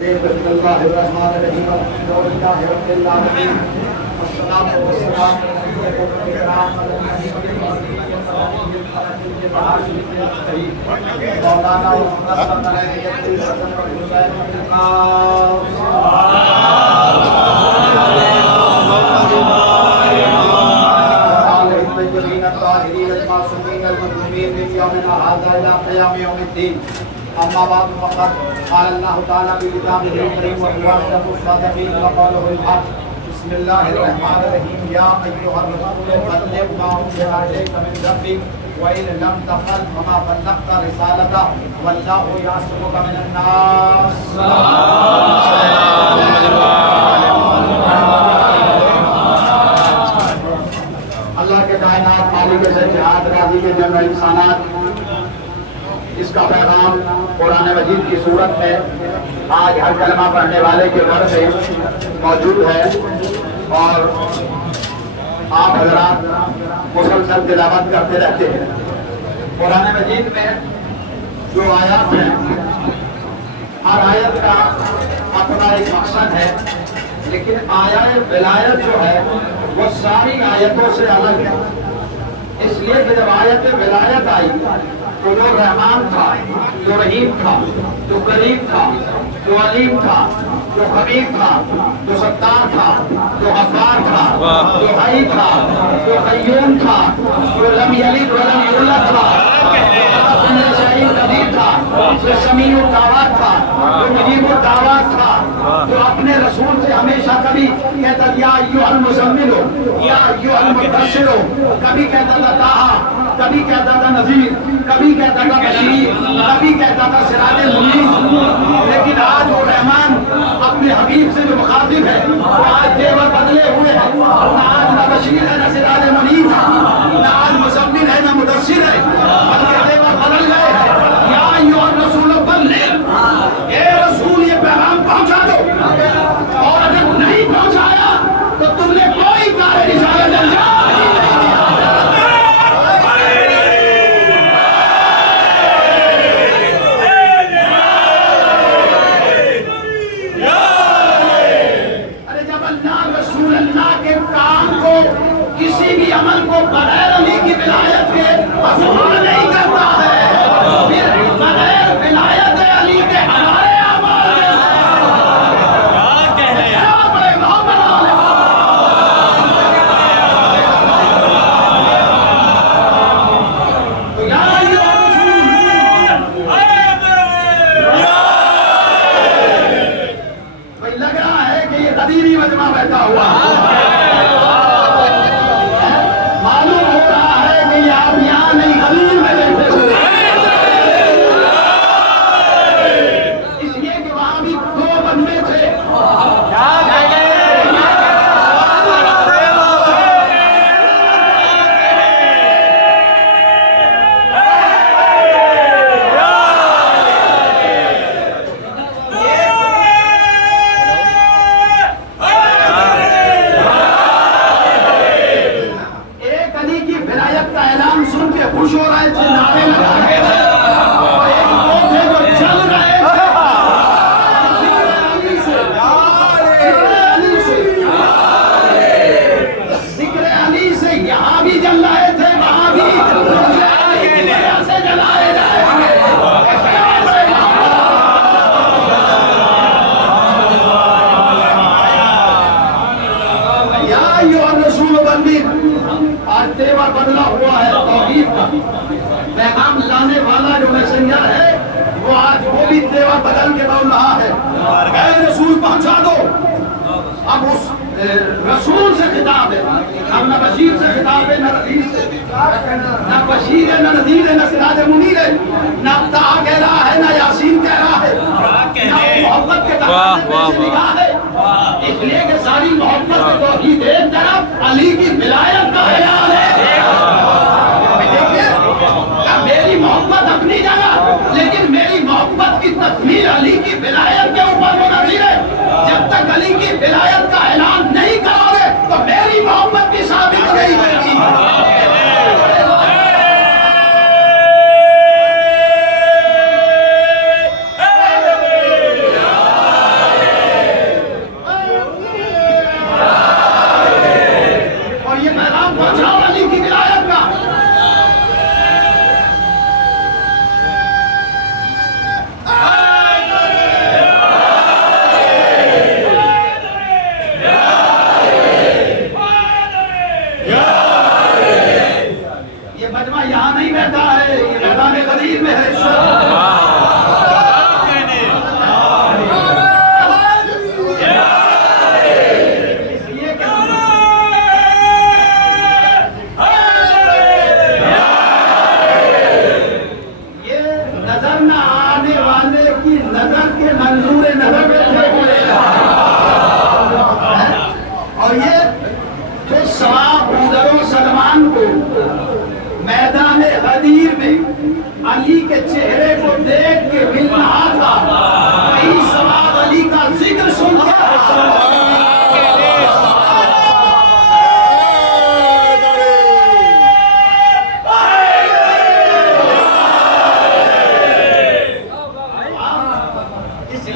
بسم اللہ الرحمن الرحیم الحمد للہ رب العالمین والصلاة والسلام مولانا اما بعد فقد قال الله تعالى في كتابه الكريم وهو اصدق الصادقين وقوله الحق بسم الله الرحمن الرحيم يا ايها الرسول بلغ ما انزل اليك من ربك وان لم تفعل فما بلغت رسالته والله يعصمك من الناس. اللہ کے کائنات مالک جہاد راضی کے جمع انسانات، اس کا پیغام قرآن مجید کی صورت میں آج ہر کلمہ پڑھنے والے کے گھر میں موجود ہے، اور آپ حضرات مسلسل تلاوت کرتے رہتے ہیں. قرآن مجید میں جو آیات ہیں، ہر آیت کا اپنا ایک مقصد ہے، لیکن آیات ولایت جو ہے وہ ساری آیتوں سے الگ ہے. اس لیے کہ جب آیت ولایت آئی تو جو رحمان تھا، جو رحیم تھا، جو کریم تھا، جو علیم تھا، جو حبیب تھا، جو ستار تھا، جو غفار تھا، جو حی تھا، جو قیوم تھا، جو لم یلد ولم یولد تھا، جو شہید قدیر تھا، جو سمیع الدعوات تھا، جو مجیب الدعوات تھا، جو اپنے رسول سے ہمیشہ کبھی کہتا یا ایھا المزمل، یا ایھا المدثر، کبھی کہتا تھا طٰہٰ، کبھی کہتا تھا نذیر، کبھی کہتا تھا بشیر، کبھی کہتا تھا سراج منیر. لیکن آج وہ رحمان اپنے حبیب سے جو مخاطب ہے وہ آج تیور بدلے ہوئے ہیں. نہ آج نہ بشیر ہے، نہ سراج منیر ہے، نہ آج مزمل ہے، نہ مدثر ہے، بلکہ تیور بدل گئے ہیں. یا ایھا الرسول بلغ، اے رسول یہ پیغام پہنچا دو، اور اگر نہیں پہنچایا تو تم نے کوئی کار رسالت انجام نہیں دیا. کسی بھی عمل کو بغیر علی کی ولایت کے افضل نہیں کرتا ہے، پھر بغیر ولایت علی کے ہمارے اعمال لگ رہا ہے کہ یہ غدیری مجمع بیٹھا ہوا ہے. تیور بدلا ہوا ہے توحید کا. پیغام لانے والا جو میسنجر ہے وہ آج وہ بھی تیور بدل کے بول رہا ہے اے رسول پہنچا دو. اب اس رسول سے خطاب ہے، اب نہ بشیر سے خطاب ہے، نہ نذیر سے، نہ بشیر ہے، نہ نذیر ہے، نہ سراج منیر ہے، نہ طٰہٰ کہہ رہا ہے، نہ یاسین کہہ رہا ہے، نہ محبت کے تقاضے سے نگاہ ہے. اس لیے کہ ساری محبت کی توحید ایک طرف، علی کی ولایت کا اعلان ہے. میری محبت اپنی جگہ، لیکن میری محبت کی تکمیل علی کی ولایت کے اوپر منحصر ہے. جب تک علی کی ولایت کا اعلان نہیں کرو گے تو میری محبت بھی ثابت نہیں ہوگی.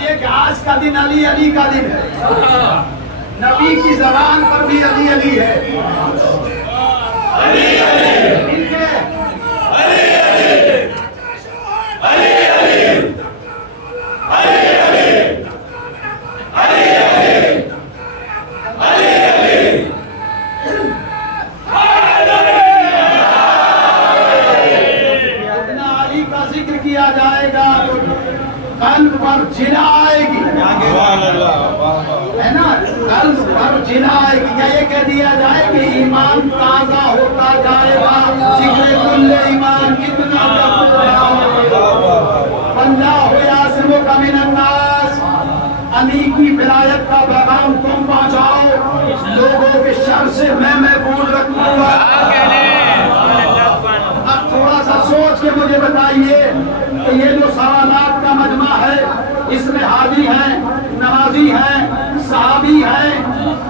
یہ کہ آج کا دن علی علی کا دن ہے. نبی کی زبان پر بھی علی علی ہے. علی علی قلب پر جنا آئے گی ہے نا, قلب پر جنا آئے گی. یا یہ کہہ دیا جائے کہ ایمان تازہ ہوتا جائے گا, ذکر کل ایمان کتنا اللہ یعصمک من الناس. علی کی ولایت کا پیغام تم پہنچاؤ, لوگوں کے شر سے میں محفوظ رکھوں گا. اب تھوڑا سا سوچ کے مجھے بتائیے کہ یہ جو سوالات کا مجمع ہے, اس میں حاجی ہیں, نمازی ہیں, صحابی ہیں,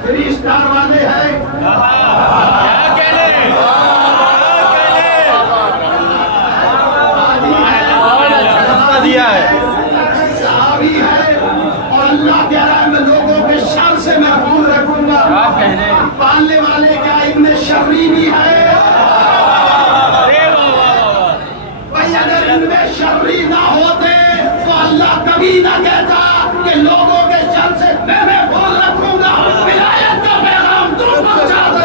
رشتہ والے ہیں, صحابی ہیں, اور اللہ کہہ رہا ہے میں لوگوں کے شر سے محفوظ رکھوں گا. پالنے والے کیا ابن شرری بھی ہے؟ اگر ان میں شرری نہ ہوتے تو اللہ کبھی نہ کہتا کہ لوگوں کے شر سے میں محفوظ رکھوں گا. ولایت کا پیغام تم پہنچا دو.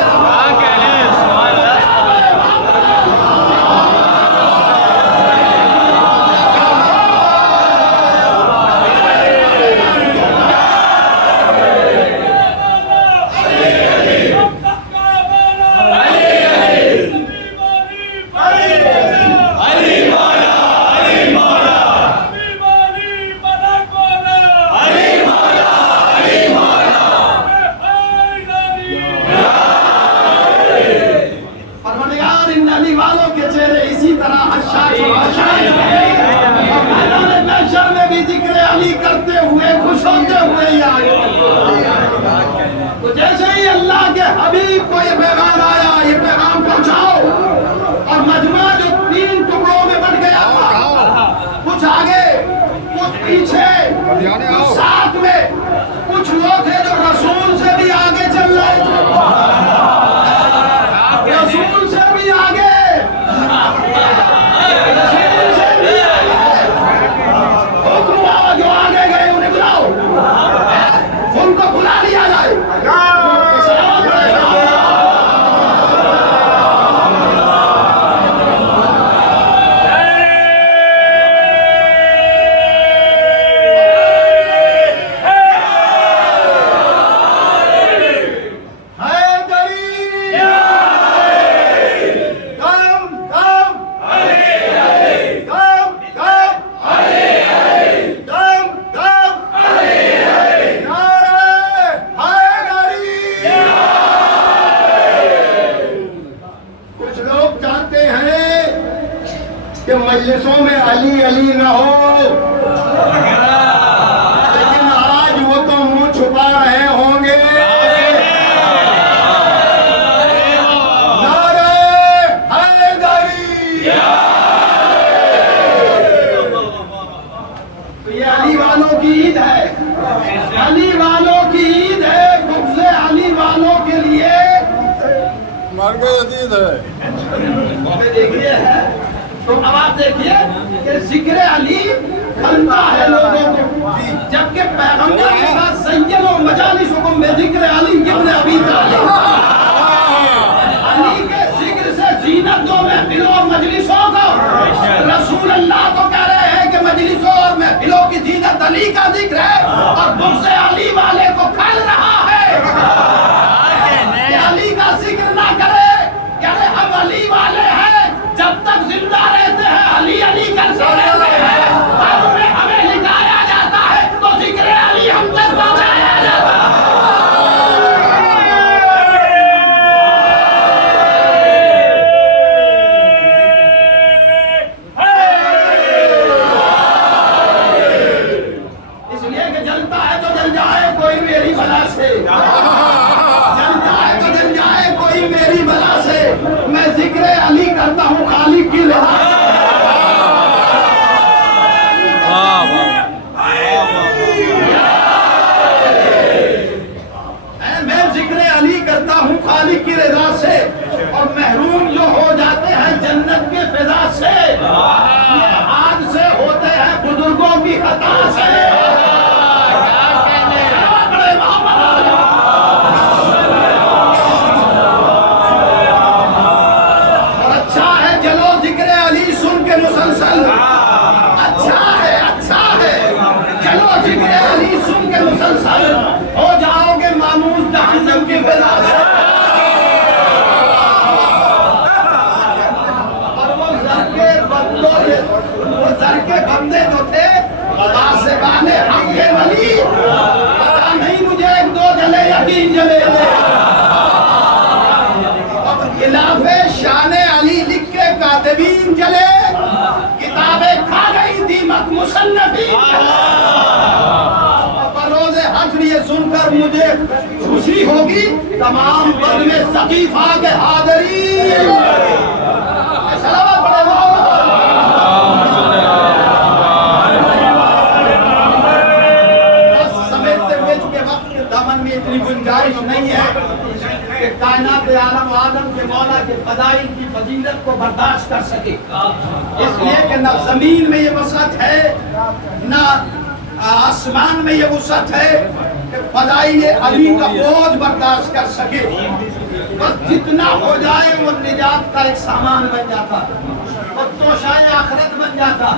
جیسے ہی اللہ کے حبیب کو یہ پیغام آیا, یہ پیغام پہنچاؤ, اور مجمع جو 3 ٹکڑوں میں بٹ گیا تھا, کچھ آگے, کچھ پیچھے, کچھ ساتھ میں, کچھ لوگ تھے جو رسول سے بھی آگے چل رہے تھے, رسول سے بھی آگے, جو آگے گئے انہیں بلاؤ, ان کو بلا لیا جائے. مجلسوں میں علی علی نہ ہو, لیکن آج وہ تو منہ چھپا رہے ہوں گے. نعرہ حیدری. تو یہ علی والوں کی عید ہے, علی والوں کی عید ہے, بغض علی والوں کے لیے مرکز عید ہے. دیکھیے تو اب آپ دیکھیے کہ ذکر علی بنتا ہے لوگوں کو, جبکہ پیغمبر کے بعد سید و مجالسکم بذکر علی ابن ابی طالب. علی کے ذکر سے زینت دو محفلوں اور مجلسوں کو. رسول اللہ تو کہہ رہے ہیں کہ مجلسوں اور محفلوں کی زینت علی کا ذکر ہے, اور بغض علی والے کو کھل رہا ہے کہ علی کا ذکر نہ کرے. کہہ ہم علی والے ہیں, جب تک زندہ رہتے ہیں علی علی کرتے رہتے ہیں, بعد میں ہمیں لکھایا جاتا ہے تو ذکر علی ہم تک پہنچایا جاتا ہے. اس لیے کہ جلتا ہے تو جل جائے کوئی میری بلا سے, جلتا ہے تو جل جائے کوئی میری بلا سے. میں ذکر علی کرتا ہوں خالق کی رضا سے. जहन्नम की बला से। और वो जर के बंदे जो थे आसिफाने हक के वली, पता नहीं मुझे एक दो जले या तीन जले। अब खिलाफे शान अली लिख के कातिबीन जले, किताबें खा गई दीमक मुसन्नफी। बरोज़े हश्र ये सुनकर मुझे खुशी होगी, तमाम बद में सकीफा के हादरी। सलावत पढ़े इतनी गुंजाइश नहीं है कि कायनात आलम आदम के मौला के फदाइल की फजीलत को बर्दाश्त कर सके, इसलिए कि न जमीन में ये वसअत है न आसमान में ये वसअत है कि फदाइल अली का बोझ बर्दाश्त कर सके। बस जितना हो जाए वो निजात का एक सामान बन जाता और तोशाए आखिरत बन जाता।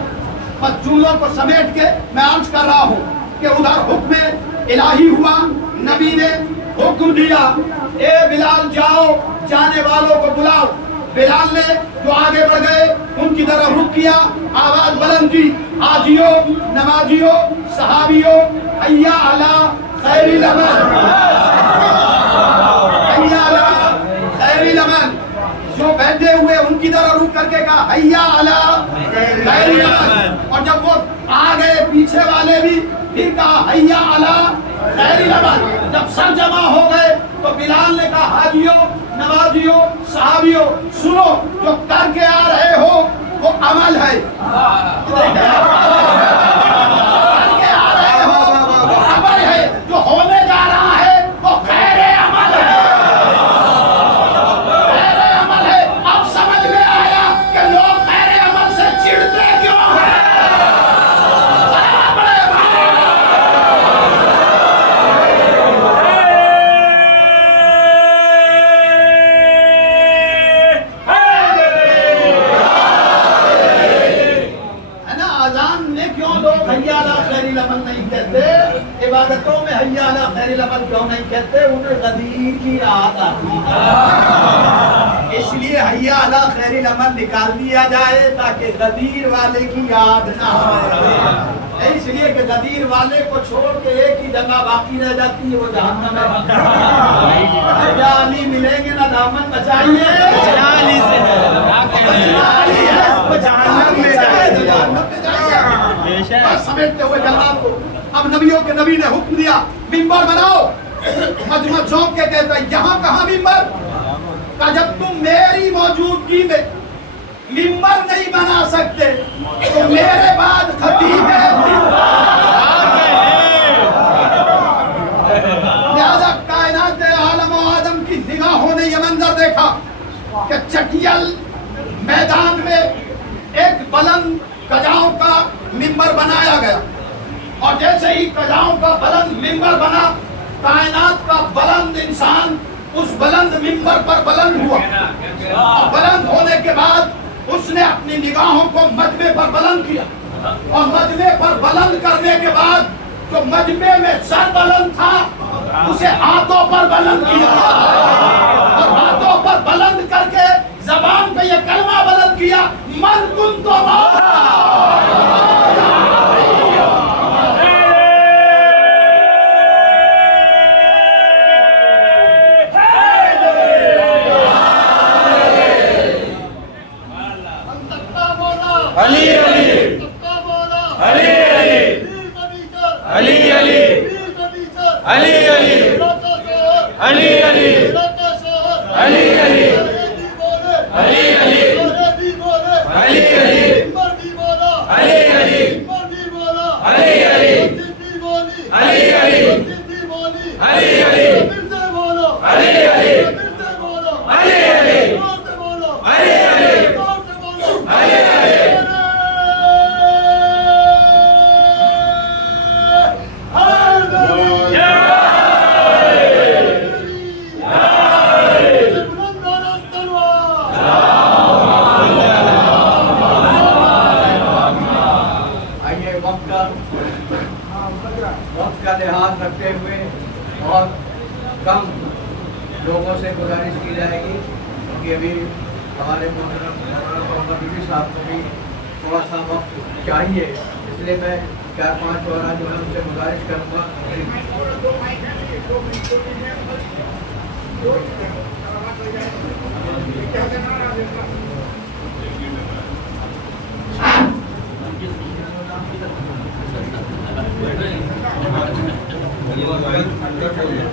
बस जुमलों को समेट के मैं अर्ज कर रहा हूँ कि उधर हुक्म इलाही हुआ, नबी ने हुक्म दिया, ए बिलाल जाओ जाने वालों को बुलाओ। बिलाल ने जो आगे बढ़ गए उनकी तरफ रुख किया, आवाज बुलंद की, आजियो नमाजियो सहाबियो हय्या अला खैरिल अमल, हय्या अला खैरिल अमल। जो बैठे हुए उनकी तरफ रुख करके कहा हय्या अला खैरिल अमल। और जब वो आ गए पीछे वाले भी फिर कहा हय्या अला खैरिल अमल। जब सब जमा हो गए तो बिलाल ने कहा हाजियो नमाजियो सहाबियो सुनो, जो करके आ रहे हो वो अमल है, करके आ रहे हो वो अमल है, जो होने जा रहा है वो खैर अमल है, खैर अमल है। अब समझ में आया कि लोग खैर अमल से चिढ़ते क्यों हैं। इबादतों में हय्या अला खैरिल अमल क्यों नहीं कहते, उन्हें गदीर की याद आती है, इसलिए हय्या अला खैरिल अमल निकाल दिया जाए ताकि गदीर वाले की याद ना आए। इसलिए कि गदीर वाले को छोड़ के एक ही जगह बाकी रह जाती है, वो जहन्नम है। अली मिलेंगे ना दामन बचाइए, अली से है, अली है वो जहन्नम में जाए। बस समेटते हुए जनाब को अब नबियों के नबी ने हुक्म दिया मिंबर बनाओ। मजमा चौंक के कहता है यहाँ कहाँ मिंबर का, जब तुम मेरी मौजूदगी में मिंबर नहीं बना सकते तो मेरे बाद खतीब है। लिहाजा कायनात आलम आदम की निगाहों ने यह मंजर देखा कि चटियल मैदान में एक बुलंद कजाओं का मिंबर बनाया गया, और जैसे ही कजाओं का बुलंद मिंबर बना, कायनात का बुलंद इंसान उस बुलंद मिंबर पर बुलंद हुआ, और बुलंद होने के बाद उसने अपनी निगाहों को मजमे पर बुलंद किया, और मजमे पर बुलंद करने के बाद जो मजमे में सर बुलंद था उसे हाथों पर बुलंद किया, और हाथों पर बुलंद करके जबान पे ये कलमा बुलंद किया, मन कुन तो अली अली अली अली अली अली अली अली अली अली अली अली अली अली अली वक्त का लिहाज रखते हुए और कम لوگوں سے گزارش کی جائے گی کہ ابھی ہمارے محترم محمد رفیع صاحب کو بھی تھوڑا سا وقت چاہیے، اس لیے میں 4-5 شعراء جو ہے ان سے گزارش کروں گا.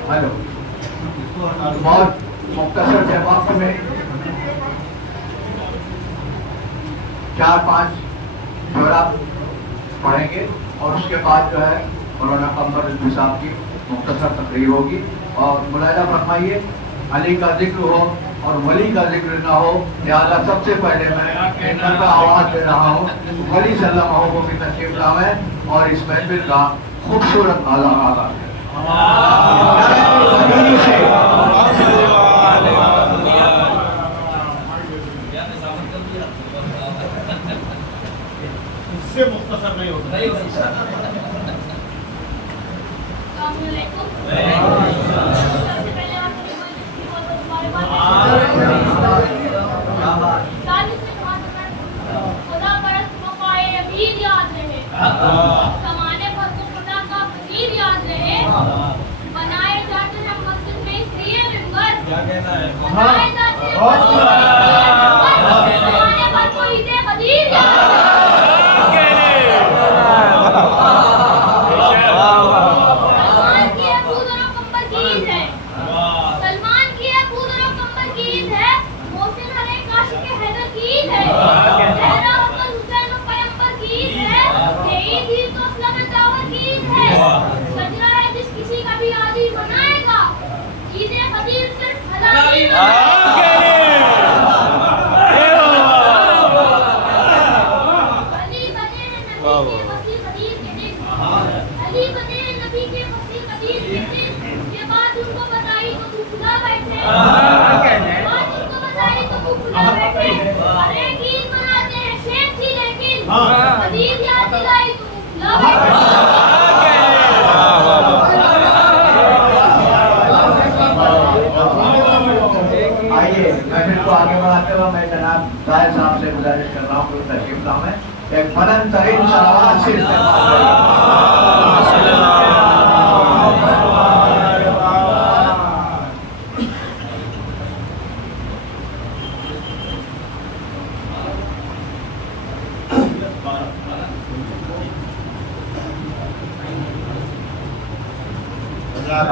ہلو، بہت مختصر سے وقت میں 4-5 شعراء پڑھیں گے اور اس کے بعد جو ہے مولانا قمر رضوی صاحب کی مختصر تقریر ہوگی. اور ملاحظہ فرمائیے، علی کا ذکر ہو اور ولی کا ذکر نہ ہو، لہٰذا سب سے پہلے میں ایک کا آواز دے رہا ہوں ولی صلی اللہ علیہ وسلم کی تشریف لائے اور اس محفل کا خوبصورت آغاز ہے. سے مختصر نہیں ہوتا. السلام علیکم. خدا پرست وفائے عبید یاد رہے، زمانے بھر کو خدا کا حبیب یاد رہے. بنائے جاتے ہیں مسجد میں اس لیے ممبر، بنائے جاتے ہیں زمانے بھر کو عید قدیر یاد رہے. آگے بڑھاتے ہوئے میں جناب طاہر صاحب سے گزارش کر رہا ہوں کہ تشریف لائیں، ایک بلند ترین صلوات سے استعمال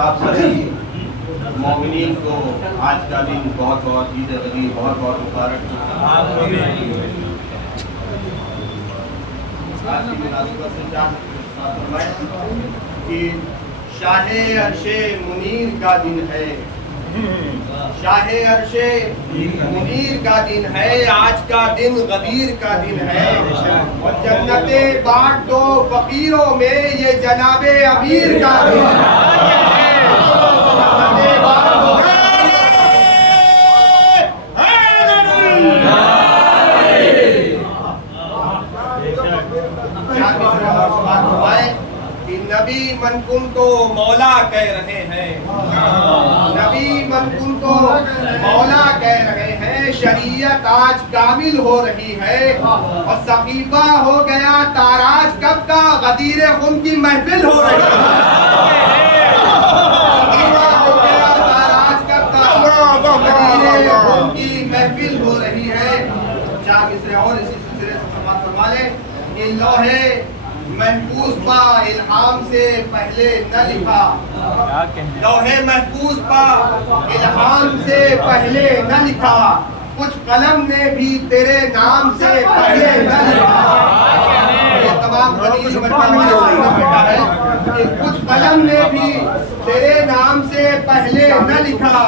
آپ سبھی مومنین کو آج کا دن بہت بہت عید غدیر بہت بہت مبارک. آج کی مناسبت سے کہ شاہ عرش منیر کا دن ہے، شاہ عرش منیر کا دن ہے، آج کا دن غدیر کا دن ہے. اور جنتیں بانٹ دو فقیروں میں یہ جناب امیر کا دن ہے. نبی من کن کو مولا کہہ رہے ہیں، نبی من کن کو مولا کہہ رہے ہیں. شریعت آج کامل ہو رہی ہے اور سقیفہ ہو گیا تاراج کب کا، غدیر خم کی محفل ہو رہی ہے. ہو گیا تاراج کب کا، غدیر خم کی محفل ہو رہی ہے. 4 مصرے اور اسی سلسلے سے سماعت فرما لیں کہ لوحے محفوظ پا الہام سے پہلے نہ لکھا، لوحے محفوظ پا الہام سے پہلے نہ لکھا، کچھ قلم نے بھی تیرے نام سے پہلے نہ لکھا. یہ تمام غدیر بیٹا ہے کہ کچھ قلم نے بھی تیرے نام سے پہلے نہ لکھا.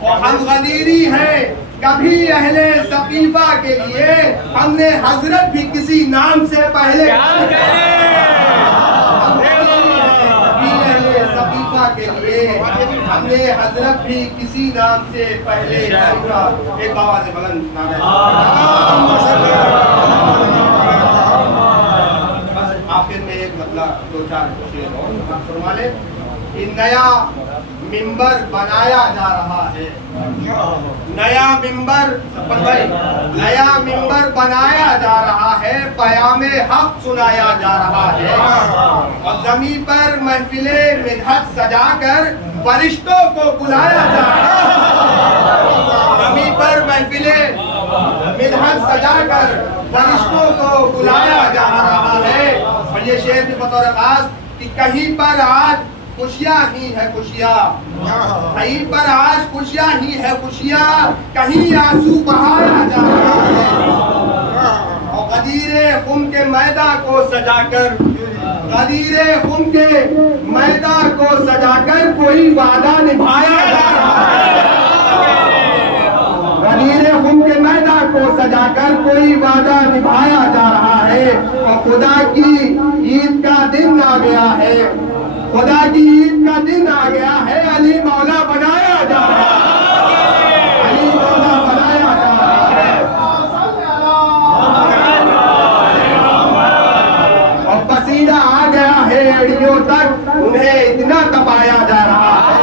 اور ہم غدیری ہیں کبھی اہل سقیفہ کے لیے ہم نے حضرت بھی کسی نام سے پہلے کے لیے ہم نے حضرت بھی کسی نام سے پہلے ایک آواز بلند آخر میں ایک مطلب 2-4 شعر اور فرما لیں کہ نیا मिंबर बनाया जा रहा है, नया मिंबर नया मिंबर बनाया जा रहा है, पयामे हक सुनाया जा रहा है और जमीन पर महफिले मिन्हत सजाकर फरिश्तों को बुलाया जा रहा है, जमीन पर महफिले मिन्हत सजाकर फरिश्तों को बुलाया जा रहा है। और ये शेर भी बतौर खास कि कहीं पर आज खुशियाँ ही है खुशियाँ, कहीं पर आज खुशियाँ ही है खुशियाँ, कहीं आंसू बहाया जा रहा है और गदीरे खुम के मैदान को सजाकर, गदीरे खुम के मैदान को सजाकर कोई वादा निभाया जा रहा है, गदीरे खुम के मैदान को सजाकर कोई वादा निभाया जा रहा है और खुदा की ईद का दिन आ गया है, खुदा की ईद का दिन आ गया है, अली मौला बनाया जा रहा है, अली मौला बनाया जा रहा है और पसीना आ गया है एड़ियों तक, उन्हें इतना तपाया जा रहा है,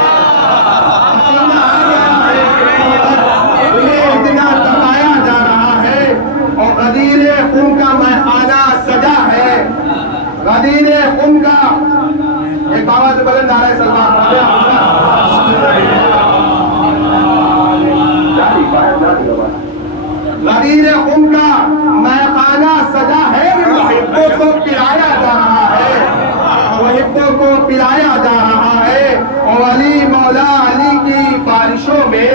पसीना आ गया है एड़ियों तक, उन्हें इतना तपाया जा रहा है और गदीरे खून का मैखाना सजा है, गदीरे खून का एक बाबा से बुलंद नारे सलमान गदीर खुम का मैखाना सजा है, मुहिब्बों को पिलाया जा रहा है, मुहिब्बों को पिलाया जा रहा है और अली मौला अली की बारिशों में,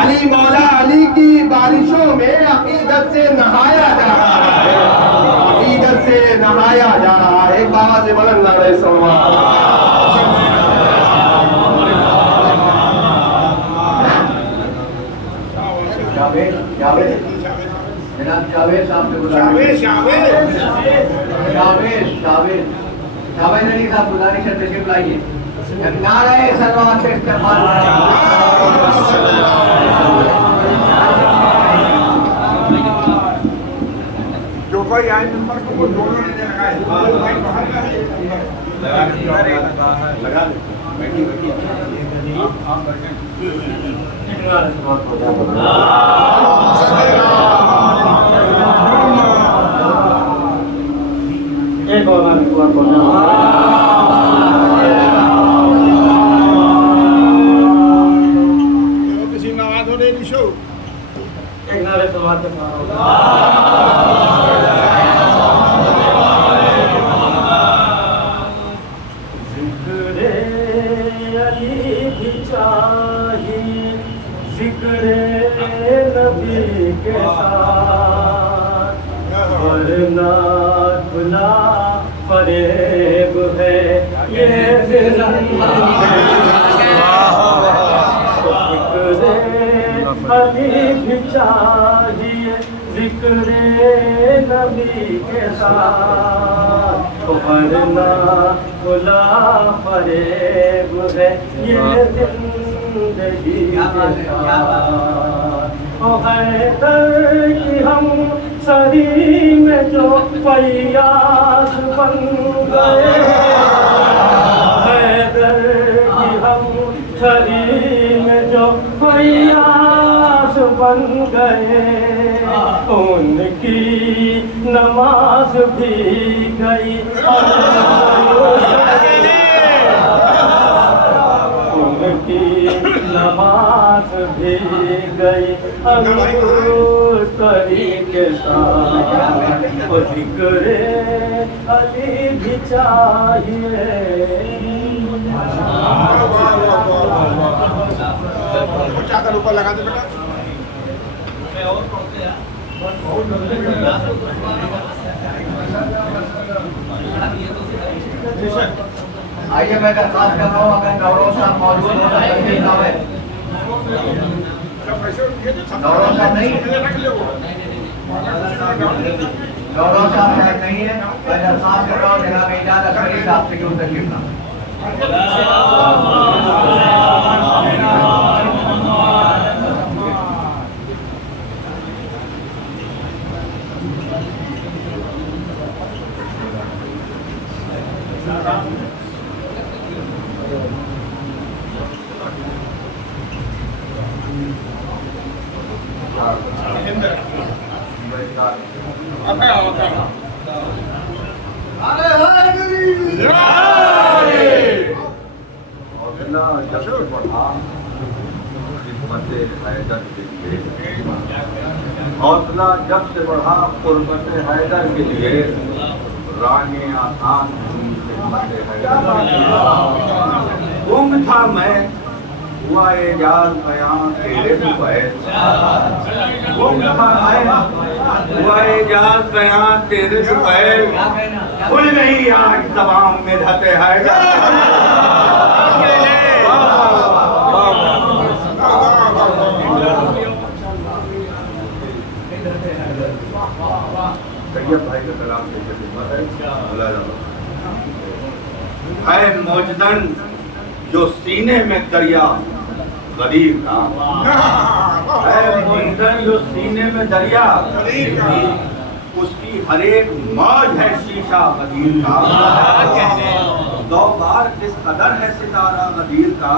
अली मौला अली की बारिशों में अकीदत से नहाया जा रहा है, अकीदत से नहाया जा रहा है। एक बाबा से बुलंद नारे सलमान जनाब जावेद साहब से गुजारिश, जावेद अली साहब गुजारिश है तशरीफ लाइए। नारे सलवात से इस्तेमाल जो कोई आए नंबर को वो दोनों ने लगाए लगा एक और किसी नवाज होने निशो एक नारे सलवात के जिक्रे अली भी चाहिए, जिक्रे नबी के साथ, वरना खुला फरेब है ये जिक्रे अली भी चाहिए, जिक्रे नबी के साथ, वरना खुला फरेब है ये जिंदगी के साथ। ओ हैदर की हम सरी में जो फैयाज बन गए, हैदर की हम सरी में जो फैयाज बन गए, उनकी नमाज भी गई, उनकी नमाज भी गई अंगूरी के साथ, और जिक्रे अली भी चाहिए। चादर ऊपर लगा दे बेटा। आइए मैं दरख्वास्त कर रहा हूँ, अगर नवरोज साहब मौजूद हो तो तशरीफ लावे। नवरोज साहब नहीं, नवरोज साहब शायद नहीं है, मैं दरख्वास्त कर रहा हूँ जनाब इजाज़त अख्तरी साहब से कि वो तशरीफ लावे। حوصلہ جب سے بڑھا قربت حیدر کے لیے رانی آسان گم تھا میں ہوا اعجاز بیان تیرے دوپہر گم تھا میں ہوا اعجاز بیان تیرے دوپہر کھل گئی آج زبان میں دھتے حیدر بھائی کا کلام ہے موجدن جو سینے میں دریا غدیر کا ہے موجدن جو سینے میں دریا اس کی ہر ایک موج ہے شیشہ غدیر کا دو بار کس قدر ہے ستارہ غدیر کا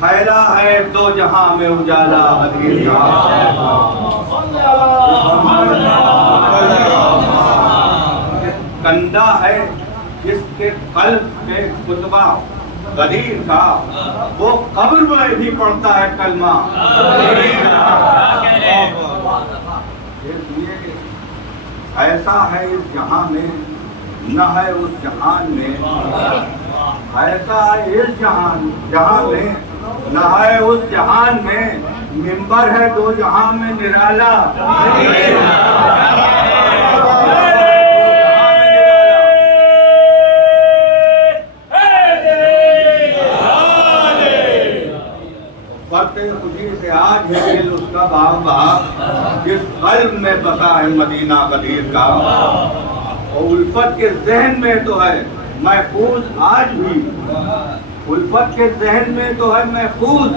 پھیلا ہے دو جہاں میں اجالا غدیر کا کندہ ہے جس کے قلب پہ خطبہ غدیر کا وہ قبر میں بھی پڑھتا ہے کلمہ ایسا ہے اس جہاں میں نہ ہے اس جہان میں ایسا ہے اس جہاں میں نہ ہے اس جہان میں منبر ہے دو جہاں میں نرالا خوشی سے آج ہے دل اس کا باغ باغ جس قلب میں بسا ہے مدینہ غدیر کا اور الفت کے ذہن میں تو ہے محفوظ آج بھی الفت کے ذہن میں تو ہے محفوظ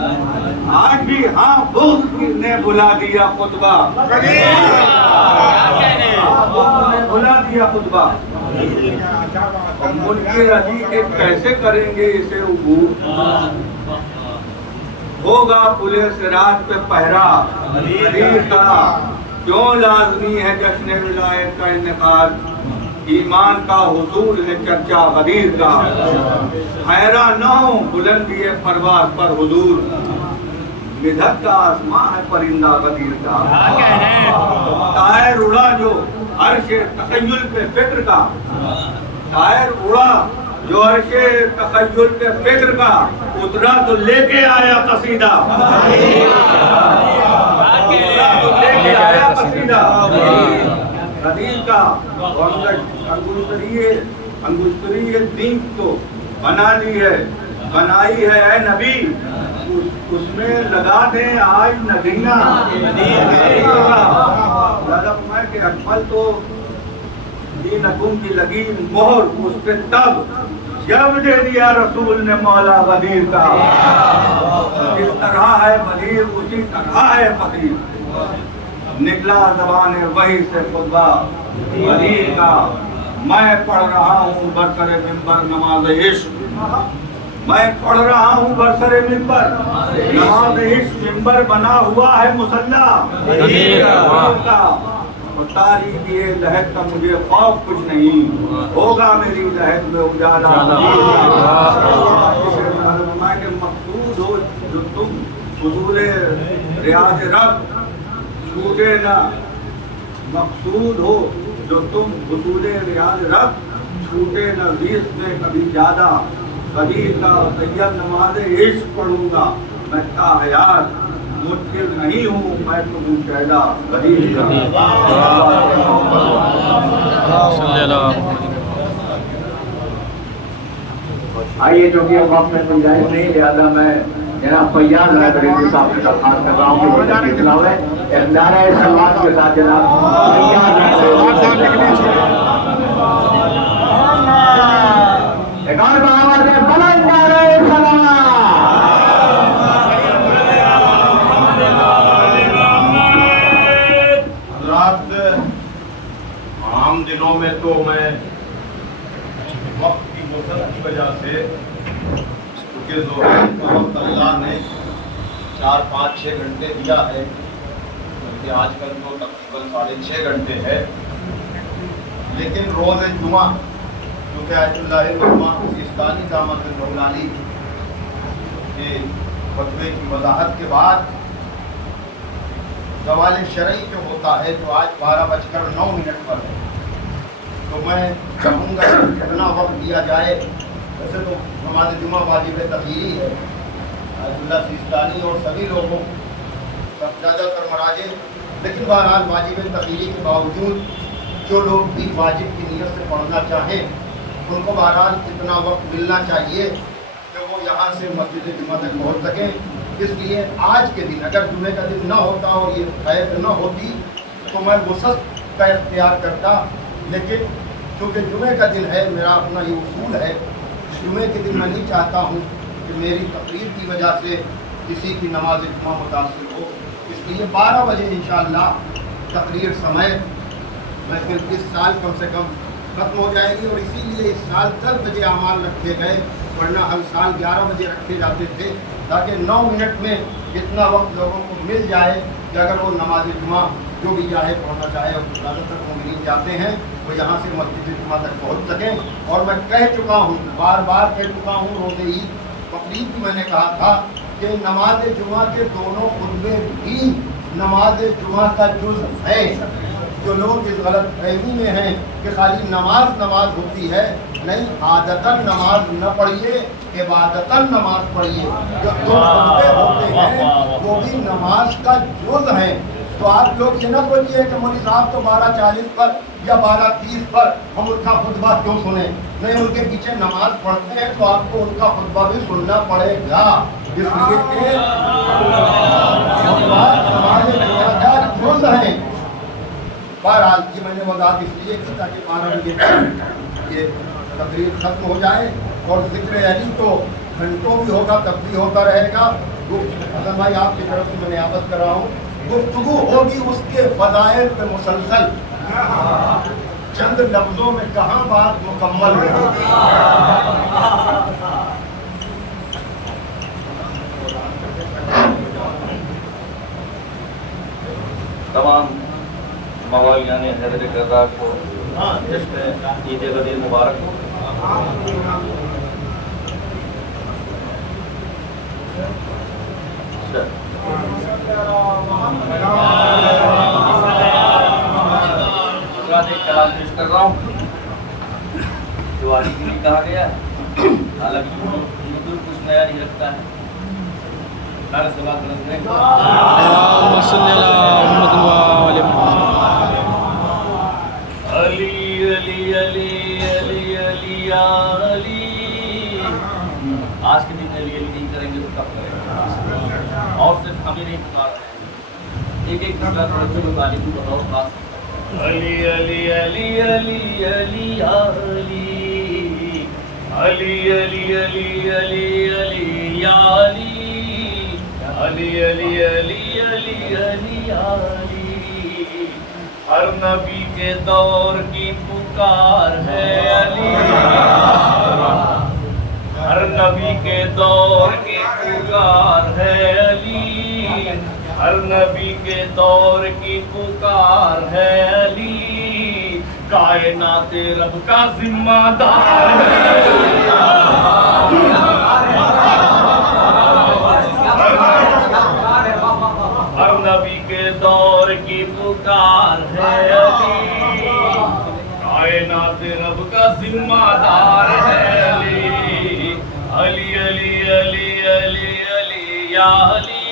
آج بھی ہاں بغض نے بلا دیا خطبہ نے بلا دیا خطبہ ملک رضی کے کیسے کریں گے اسے عبور ہوگا پلے صراط پہ پہرا غدیر کا کیوں لازمی ہے جشن ولایت کا انعقاد ایمان کا حصول ہے چرچا غدیر کا حیران نہ ہوں بلندی پرواز پر حضور مدھک کا آسماں ہے پرندہ غدیر کا طائر اڑا جو عرش تخیل پہ فکر کا طائر اڑا جو عرش تخیل پہ فکر کا اترا تو لے کے آیا قصیدہ غدیر کا انگشتری دین تو بنا لی ہے بنائی ہے اے نبی اس میں لگا دیں آج نگینا کہ اکمل تو دینکم کی لگی مہر اس پہ تب جب دے دیا رسول نے مولا غدیر کا جس طرح ہے غدیر اسی طرح ہے فقیر نکلا زبان وحی سے خطبہ غدیر کا میں پڑھ رہا ہوں برسر منبر نماز عشق میں پڑھ رہا ہوں برسر منبر نماز عشق منبر بنا ہوا ہے مصلی غدیر کا تاریخ یہ لہد کا مجھے خوف کچھ نہیں ہوگا میری لہد میں اجالا کہ مقصود ہو جو تم حضور ریاض رب چھوٹے نہ مقصود ہو جو تم حضور ریاض رب چھوٹے نہ ریس میں کبھی زیادہ غدیر کا طیب نماز عشق پڑھوں گا میں تا حیات مشکل نہیں ہوں میں تو ہوں شہدا غدیر کا آئیے جو کہ وقت میں گنجائش نہیں لہٰذا میں جناب فیاض رضی صاحب سے درخواست کر رہا ہوں کہ وہ اسلام ہے نعرہ سلوات کے ساتھ جناب ایک اور بہاور ہے بلند نعرہ سلوات عام دنوں میں تو میں وقت کی وسعت کی وجہ سے کیونکہ ظہر کا وقت اللہ نے 4-5-6 گھنٹے دیا ہے कि आजकल तो तकरीबन 6.5 घंटे है, लेकिन रोज़ जुमा जो कि आयतुल्लाह उलमा सिस्तानी दामत मौलानी के फतवे की वजाहत के बाद सवाल शरई जो होता है जो आज 12:09 पर है, तो मैं चाहूँगा कि कितना वक्त दिया जाए। वैसे तो नमाज जुमा वाजिब तखीरी है, आयतुल्लाह सिस्तानी और सभी लोगों सब ज़्यादातर मराजे, लेकिन बहरहाल वाजिब तखीरी के बावजूद जो लोग भी वाजिब की नीयत से पढ़ना चाहें उनको बहरहाल इतना वक्त मिलना चाहिए कि वो यहाँ से मस्जिद जुमा तक पहुँच सकें। इसलिए आज के दिन अगर जुमे का दिन ना होता और ये खैर ना होती तो मैं वसत का इख्तियार करता, लेकिन चूँकि जुमे का दिन है, मेरा अपना ये उसूल है, जुमे के दिन मैं नहीं चाहता हूँ कि मेरी तकरीर की वजह से किसी की नमाज जुमा मुतासिर हो। इसलिए 12 बजे इंशाअल्लाह तकरीर समय महफिल इस साल कम से कम ख़त्म हो जाएगी, और इसीलिए इस साल 10 बजे अमाल रखे गए, वरना हर साल 11 बजे रखे जाते थे, ताकि 9 मिनट में इतना वक्त लोगों को मिल जाए कि अगर वो नमाज जुमा जो भी चाहे पढ़ना चाहे, और ज़्यादातर मुमिनीन जाते हैं वो यहाँ से मस्जिद जुमा तक पहुँच सकें। और मैं कह चुका हूँ, बार बार कह चुका हूँ, रोज़े ईद बकरीद भी मैंने कहा था कि नमाज जुमा के दोनों खुतबे भी नमाज जुमा का जुज़ है। जो लोग इस गलत फहमी में हैं कि खाली नमाज होती है, नहीं, आदतन नमाज न पढ़िए, इबादतन नमाज पढ़िए। जो दो खुतबे होते हैं वो भी नमाज का जुज़ है। तो आप लोग ये ना सोचिए कि मौलवी साहब तो 12:40 पर या 12:30 पर हम उनका खुतबा क्यों सुने, नहीं, उनके पीछे नमाज पढ़ते हैं तो आपको उनका खुतबा भी सुनना पड़ेगा। इसलिए कि नमाज का जुज़ है। बहरहाल ये मैंने वजाहत इसलिए की ताकि 12 बजे ये तकरीर ख़त्म हो जाए, और ज़िक्र अली तो घंटों भी होगा, तब भी होता रहेगा। हसन भाई आपकी तरफ से मैं नियाबत कर रहा हूँ, गुफ्तगू होगी उसके फ़ज़ाइल पे मुसलसल, चंद लफ्ज़ों में कहाँ बात मुकम्मल होगी। तमाम मवालियान हैदर करदार को ईद गदीर मुबारक हो। कलाम पेश कर रहा हूँ जो आज के लिए कहा गया, हालांकि बिल्कुल कुछ नया नहीं रखता है। अली अली अली अली अली अली। आज के दिन अली अली नहीं करेंगे तो कब करेंगे? और सिर्फ हमें नहीं पुकार रहे हैं, एक दूसरा तालिब को बताओ खास। अली अली अली अली अली अली अली अली अली अली अली अली अली अली अली अली अली अली। हर नबी के दौर की पुकार है अली, हर नबी के दौर की पुकार है अली, हर नबी के दौर की पुकार है अली। कायनात रब का जिम्मेदार है, हर नबी के दौर की पुकार है अली। कायनात रब का जिम्मेदार है अली। अली अली अली अली अली या अली।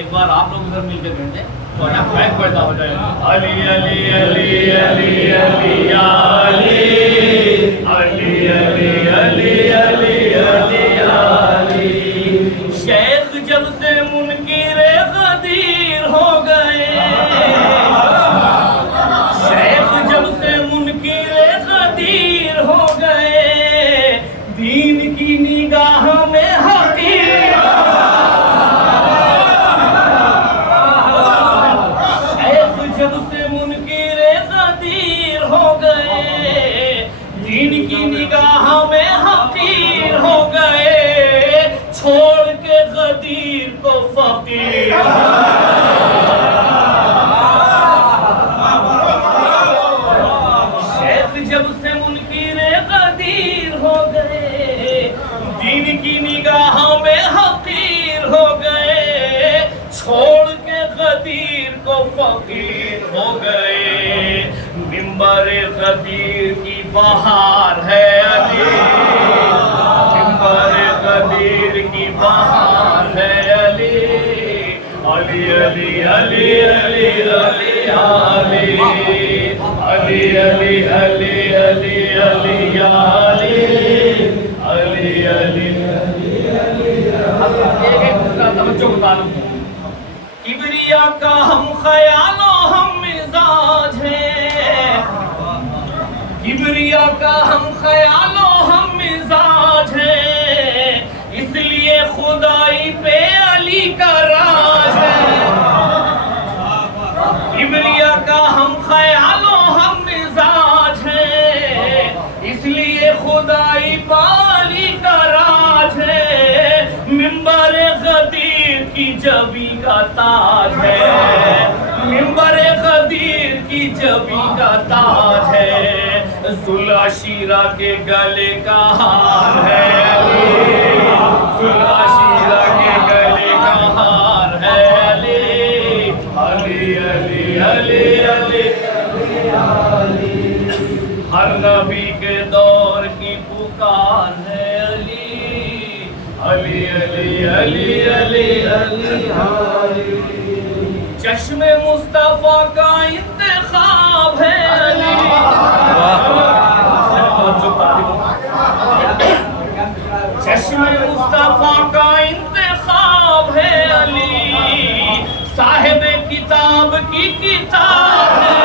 एक बार आप लोग उधर मिलकर कहते हैं तो यहाँ बैक पैदा हो जाएगा। अली अली अली अली अली या अली अली अली अली अली अली अली। शेख जब से मुनकिरे गदीर हो गए, शेख जब से मुनकिरे गदीर हो गए, दीन की निगाह में हकीर। शेख जब से मुनकिरे गदीर हो गए, दीन की निगाह में हकीर हो गए, छोड़ के गदीर को फकीर। غدیر کی بہار ہے علی، منبر غدیر کی بہار ہے علی، علی علی علی علی علی علی علی علی علی علی علی علی علی علی ایک دوسرا توجہ بتا لوں، کبریا کا ہم خیال و ہم مزاج ہیں، کبریا کا ہم خیال و ہم مزاج ہیں، اس لیے خدائی پہ علی کا راج ہے، کبریا کا ہم خیال و ہم مزاج ہیں، اس لیے خدائی پہ علی کا راج ہے، منبر غدیر کی جبی کا تاج ہے، منبر غدیر کی جبی کا تاج ہے، ذوالعا شیرہ کے گلے کا ہار ہے علی، ذوالعا شیرہ کے گلے کا ہار ہے علی، علی علی علی علی علی، ہر نبی کے دور کی پکار ہے علی، علی علی علی علی علی علی، چشم مصطفیٰ کا انتخاب ہے علی، چشم مصطفیٰ کا انتخاب ہے علی، صاحب کتاب کی کتاب ہے،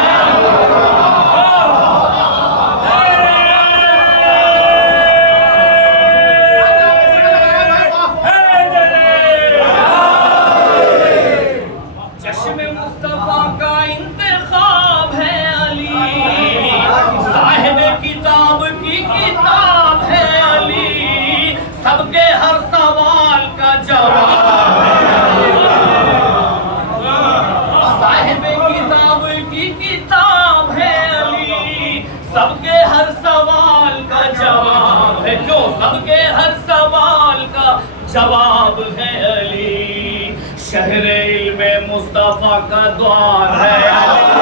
سب کے ہر سوال کا جواب ہے، صاحب کتاب کی کتاب ہے علی، سب کے ہر سوال کا جواب ہے، جو سب کے ہر سوال کا جواب ہے علی، شہر علم مصطفیٰ کا دوار ہے علی،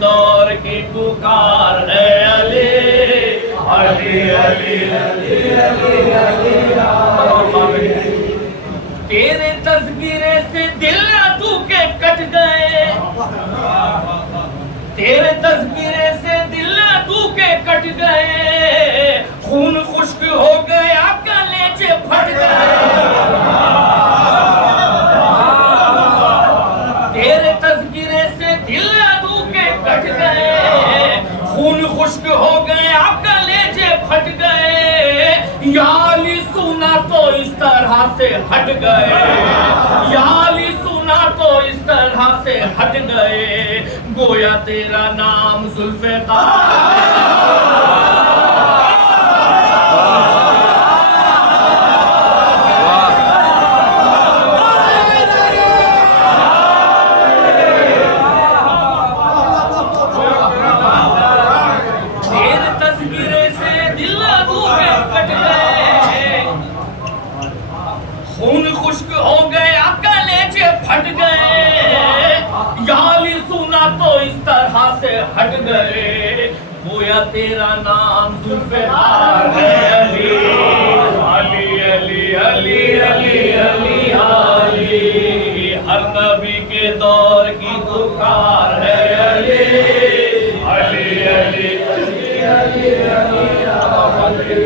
دور کی پکار ہے علی، علی علی علی علی علی، تیرے تذکرے سے دل تو کے کٹ گئے، تیرے تذکرے سے دل تو کے کٹ گئے، خون خشک ہو گیا کلیجے پھٹ گئے، تیرے تذکرے سے دل کٹ گئے، خون خشک ہو گیا کلیجے پھٹ گئے، یا علی سنا تو اس طرح سے ہٹ گئے، یا علی سنا تو اس طرح سے ہٹ گئے، گویا تیرا نام ذوالفقار ہٹ گئے، یا علی سنا تو اس طرح سے ہٹ گئے، گویا تیرا نام ذوالفقار ہے علی، علی علی علی علی علی علی، ہر نبی کے دور کی پکار ہے علی، علی علی علی علی علی،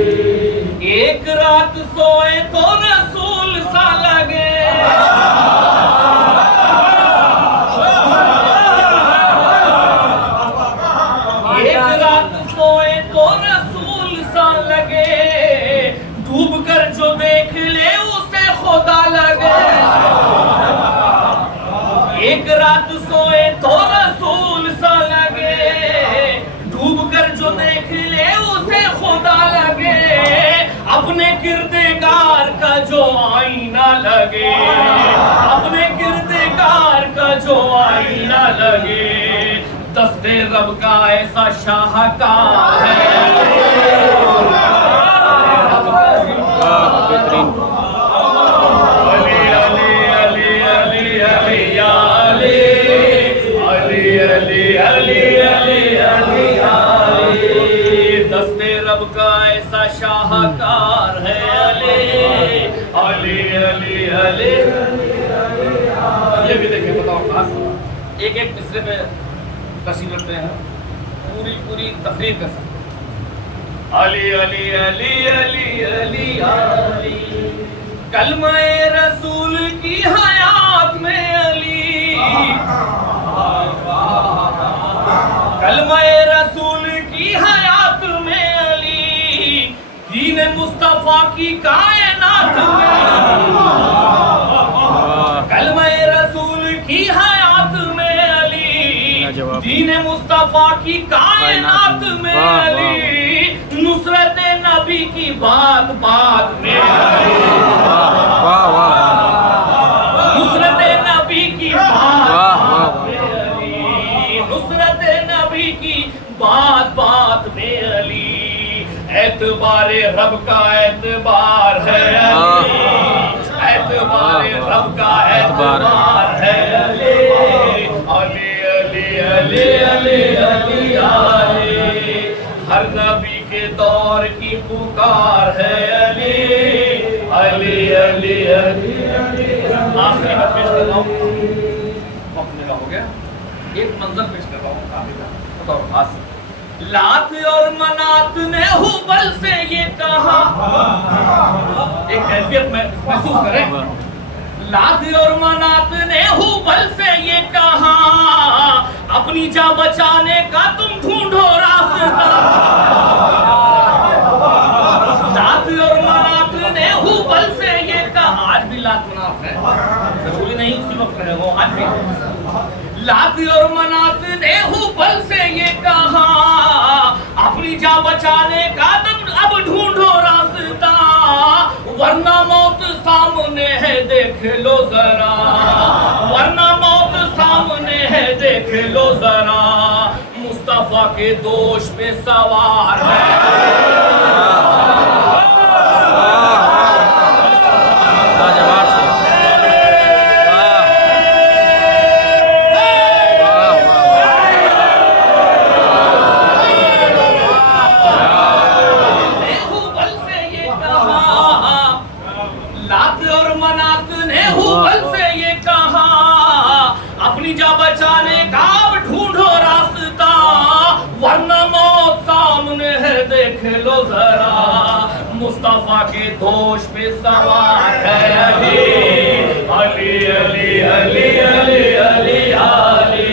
ایک رات سوئے تو رسول سا لگے، ڈوب کر جو دیکھ لے اسے خدا لگے، ایک رات سوئے تو رسول سا لگے، ڈوب کر جو دیکھ لے اسے خدا لگے، اپنے کردگار کا جو آئینہ لگے، اپنے کردگار کا جو آئینہ لگے، دست رب کا ایسا شاہکار ہے एक एक मिसरे पे कसीद रखते हैं, पूरी तकरीर कर सकते हैं। अली अली अली अली अली अली, कलमाए रसूल की हयात में अली, कलमाए रसूल की हयात में अली, दीन मुस्तफा की कायनात में, कलमाए रसूल की हयात में अली, दीन मुस्तफा की कायनात में अली, नुसरत नबी की बात बात में अली, नुसरत नबी की बात में अली, नुसरत नबी की बात बात में अली, एतबारे रब का एतबार है अली, एतबारे रब का एतबार है अली, अली अली अली अली अली अली, हर नबी के दौर की पुकार है अली, अली अली अली अली। आखिरी बात पेश कर रहा हूँ, वक्त मेरा हो गया, एक मंजर पेश कर रहा हूँ बतौर खास। लात और मनात ने हुबल से ये कहा, एक कैफियत में महसूस करें, लात और मनात ने हुबल से ये कहा, अपनी जान बचाने का तुम ढूंढो रास्ता, लात और मनात ने हुबल से ये कहा, आज भी लात मनात है, जरूरी नहीं उसी वक्त रहे वो, आज भी लात और मनात ने हुबल से ये कहा, अपनी जान बचाने का अब ढूंढो रास्ता, वरना मौत सामने है देख लो जरा, वरना मौत सामने है देख लो जरा, मुस्तफा के दोष पे सवार है। अपनी जान बचाने का अब ढूंढो रास्ता, वरना मौत सामने है देख लो जरा, मुस्तफा के दोष पे सवार है अली, अली अली अली अली अली अली,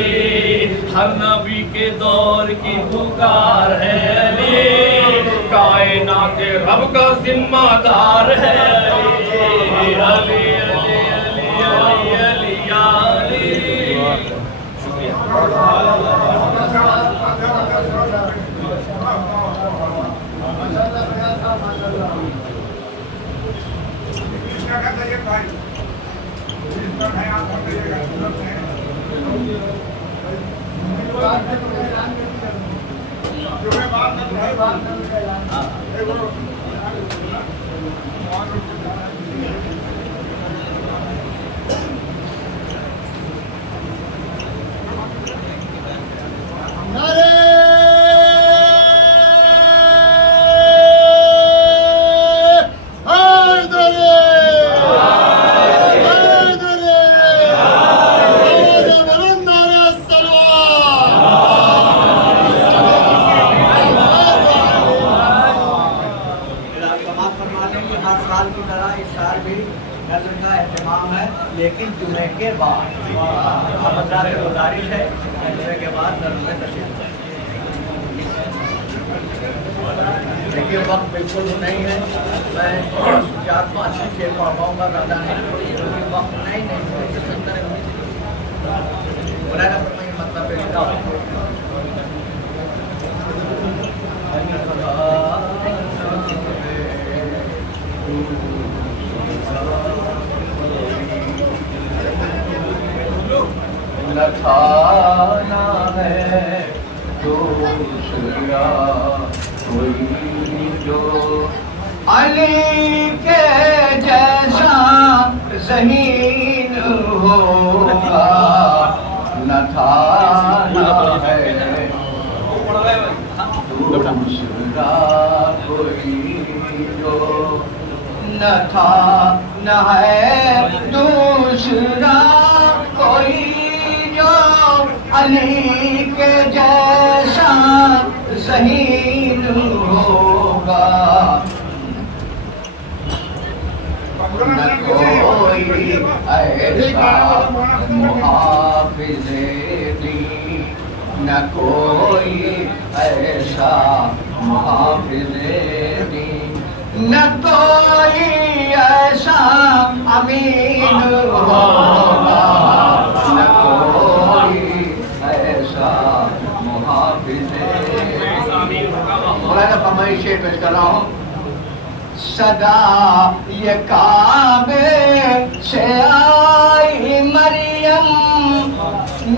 हर नबी के दौर की पुकार है अली, कायनात रब का जिम्मेदार है अली, अली अली अली अली अली अली। शुक्रिया। लेकिन जुमे के बाद से गुजारिश है, जुमे के बाद नज़र तशरीफ देखिए वक्त बिल्कुल नहीं है, मैं 4-5 शेर पढ़ पाऊँगा, ज़्यादा नहीं, क्योंकि वक्त नहीं बुलाना फरमाइए मतलब लखाना है दूसरा कोई जो अली के जैसा ज़हीन होगा, न था न है दूसरा कोई जो, न था न है दूसरा कोई علی کے جیسا ذہین ہوگا نہ کوئی ایسا محافظ دین، نہ کوئی ایسا محافظ دین، نہ کوئی ایسا امین ہوگا، نہ کوئی ایسا محافظ دین۔ مولانا فرمائے شعر پیش کر رہا ہوں، صدا یہ کعبے سے آئی مریم،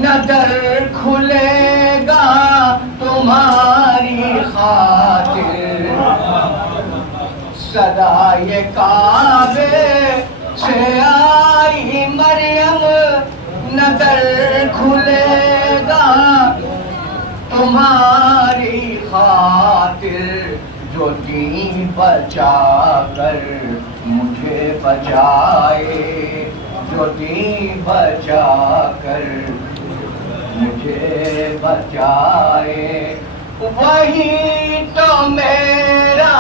نہ در کھلے گا تمہاری خاطر، صدا یہ کعبے سے آئی مریم، نہ در کھلے گا تمہاری خاطر، جو دین بچا کر مجھے بچائے، جو دین بچا کر مجھے بچائے، وہی تو میرا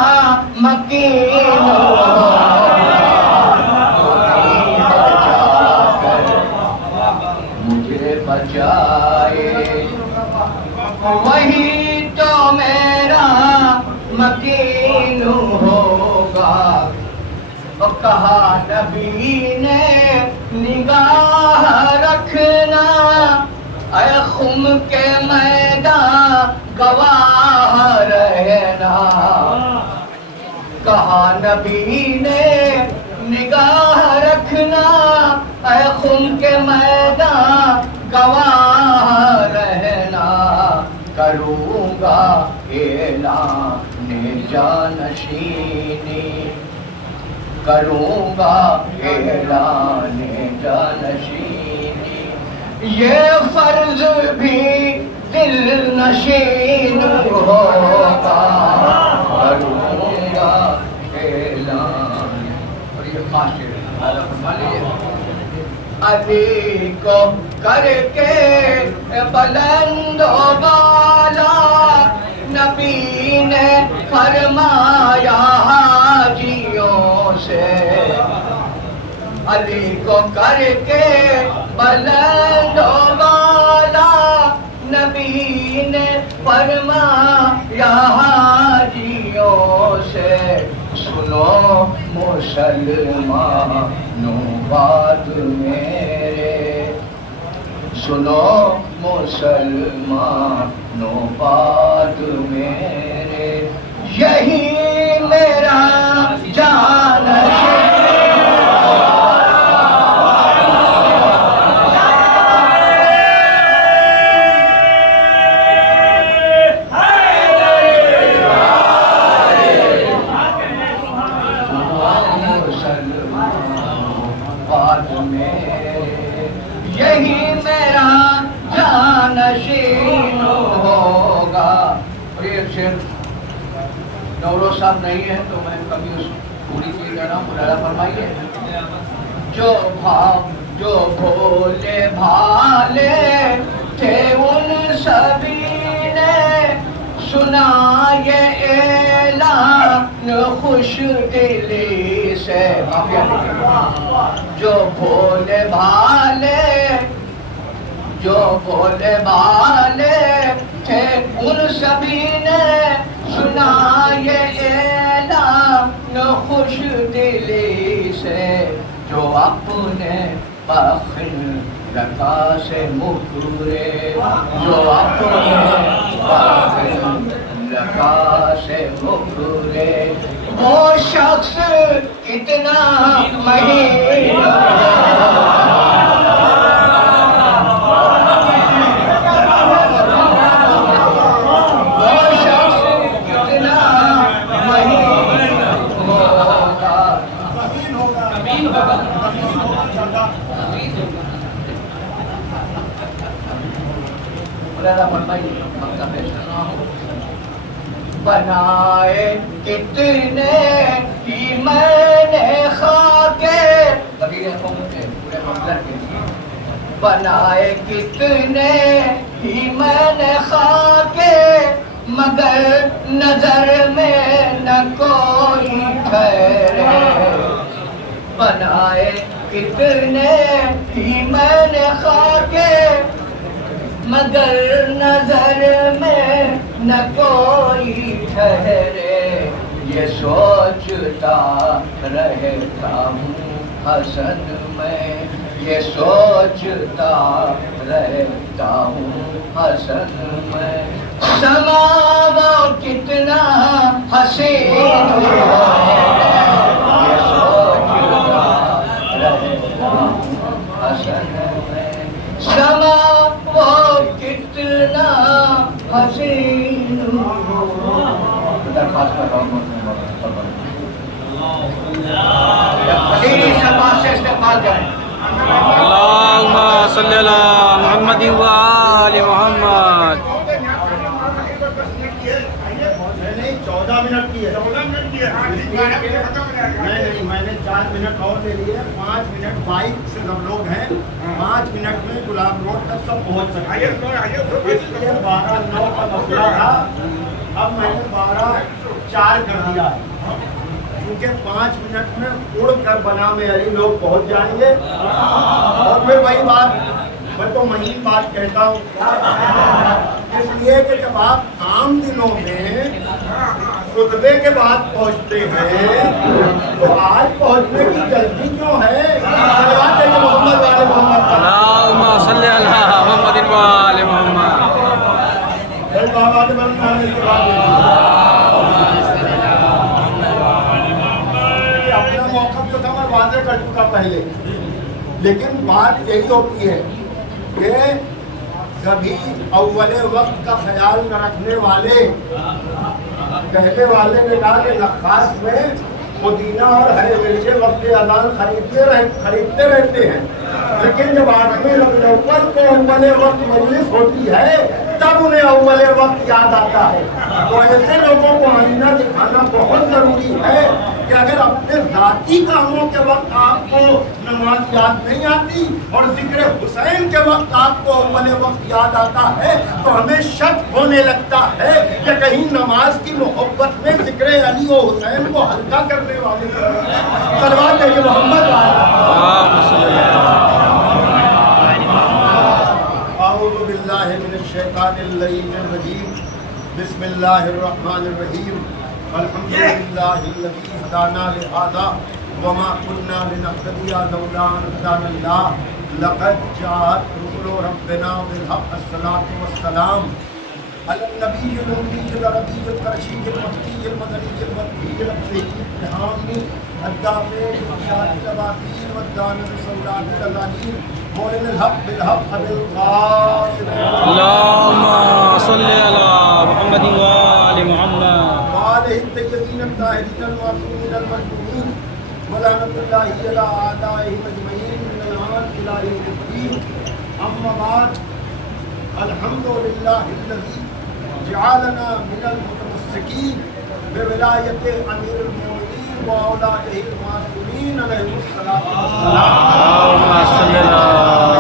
مکین ہوگا، جو دین بچا کر مجھے بچائے، وہی تو میرا مکین ہوگا۔ اور کہا نبی نے نگاہ رکھنا، اے خم کے میدان گواہ رہنا، کہا نبی نے نگاہ رکھنا، اے خم کے میدان گواہ رہنا، کروں گا اعلان جانشینی، کروں گا اعلان جانشینی، یہ فرض بھی دل نشین ہوگا، کروں گا اعلان۔ اور یہ خاص علی کو کر کے بلند و بالا، نبی نے فرمایا حاجیوں سے، علی کو کر کے بلند و بالا، نبی نے فرمایا حاجیوں سے، سنو مسلمانوں بات میرے، سنو مسلمانوں بات میرے، یہی میرا جانشین، یہی میرا جانشین ہوگا۔ اور یہ شعر نوروز صاحب نہیں ہے تو میں کبھی اس پوری چیز کہہ رہا ہوں، ملاحظہ فرمائیے، جو بھولے بھالے تھے ان سبھی نے سنا یہ اعلان خوش دلی سے، جو بھولے بھالے، جو بھولے بھالے تھے ان سبھی نے سنا یہ اعلان خوش دلی سے، جو اپنے بخل لکا سے مکرے، جو اپنے بخل لکا سے مکرے، وہ شخص کتنا مہین بنائے کتنے ہی میں نے خاکے، بنائے کتنے ہی میں نے خاکے مگر نظر میں نہ کوئی ٹھہرے بنائے کتنے ہی میں نے خاکے مگر نظر میں نہ کوئی ٹھہرے یہ سوچتا رہتا ہوں حسن میں یہ سوچتا رہتا ہوں حسن میں سما وہ کتنا حسین یہ سوچتا رہتا ہوں حسن میں سما وہ کتنا حسین درخواست کر رہا ہوں سلمان سے استقبال کریں اللہم صلی اللہ محمد و آل محمد 14 منٹ کی ہے میں نے 4 منٹ اور لے لیے 5 منٹ بائک سے سب لوگ ہیں 5 منٹ میں گلاب روڈ تک سب پہنچ سکتے ہیں اس لیے 12:09 کا مسئلہ تھا اب میں نے 12:04 کر دیا کیونکہ 5 منٹ میں اڑ کر بنا میں علی لوگ پہنچ جائیں گے اور پھر وہی بات میں تو مہین بات کہتا ہوں اس لیے کہ جب آپ عام دنوں میں خطبے کے بعد پہنچتے ہیں تو آج پہنچنے کی جلدی کیوں ہے صلوات ہے کہ محمد والے محمد اللہم صلی اللہ محمد و آل محمد بابا کے بند کرنے کے بعد اپنا موقف جو تھا میں واضح کر چکا پہلے لیکن بات یہی ہوتی ہے کہ کبھی اول وقت کا خیال نہ رکھنے والے کہنے والے نے کہا کہ نخاس میں پودینہ اور ہرے مرچے وقت اذان خریدتے رہتے ہیں لیکن جب آدمی اوپر کو اول وقت مجلس ہوتی ہے تب انہیں اول وقت یاد آتا ہے تو ایسے لوگوں کو آئینہ دکھانا بہت ضروری ہے کہ اگر اپنے ذاتی کاموں کے وقت آپ کو نماز یاد نہیں آتی اور ذکر حسین کے وقت آپ کو اول وقت یاد آتا ہے تو ہمیں شک ہونے لگتا ہے کہ کہیں نماز کی محبت میں ذکر علی و حسین کو ہلکا کرنے والے صلوات ہے کہ محمد اعوذ باللہ من الشیطان اللعین الرجیم بسم اللہ الرحمن الرحیم الحمد للہ الذی ہدانا لہذا وما كنا لنهتدي لولا ان هدانا الله لقد جاءت رسل ربنا بالحق الصلاة والسلام على النبي الأمي العربي القرشي المكي المدني المكي الأبصري الحامي الدافع الشاهد الباطين والدانع السوداء العليم مولن الحق بالحق بالقاسم اللہم صلی اللہ محمد و آل محمد وآلہ الطیبین الطاہرین المعصومین المظلومین ولعنۃ اللہ علی اعدائہم اجمعین من الآن الی یوم الدین اما بعد الحمد للہ الذی جعلنا من المتمسکین بولایت امیر المؤمنین واولادہ المعصومین علیہم الصلاۃ اللہم صلی اللہ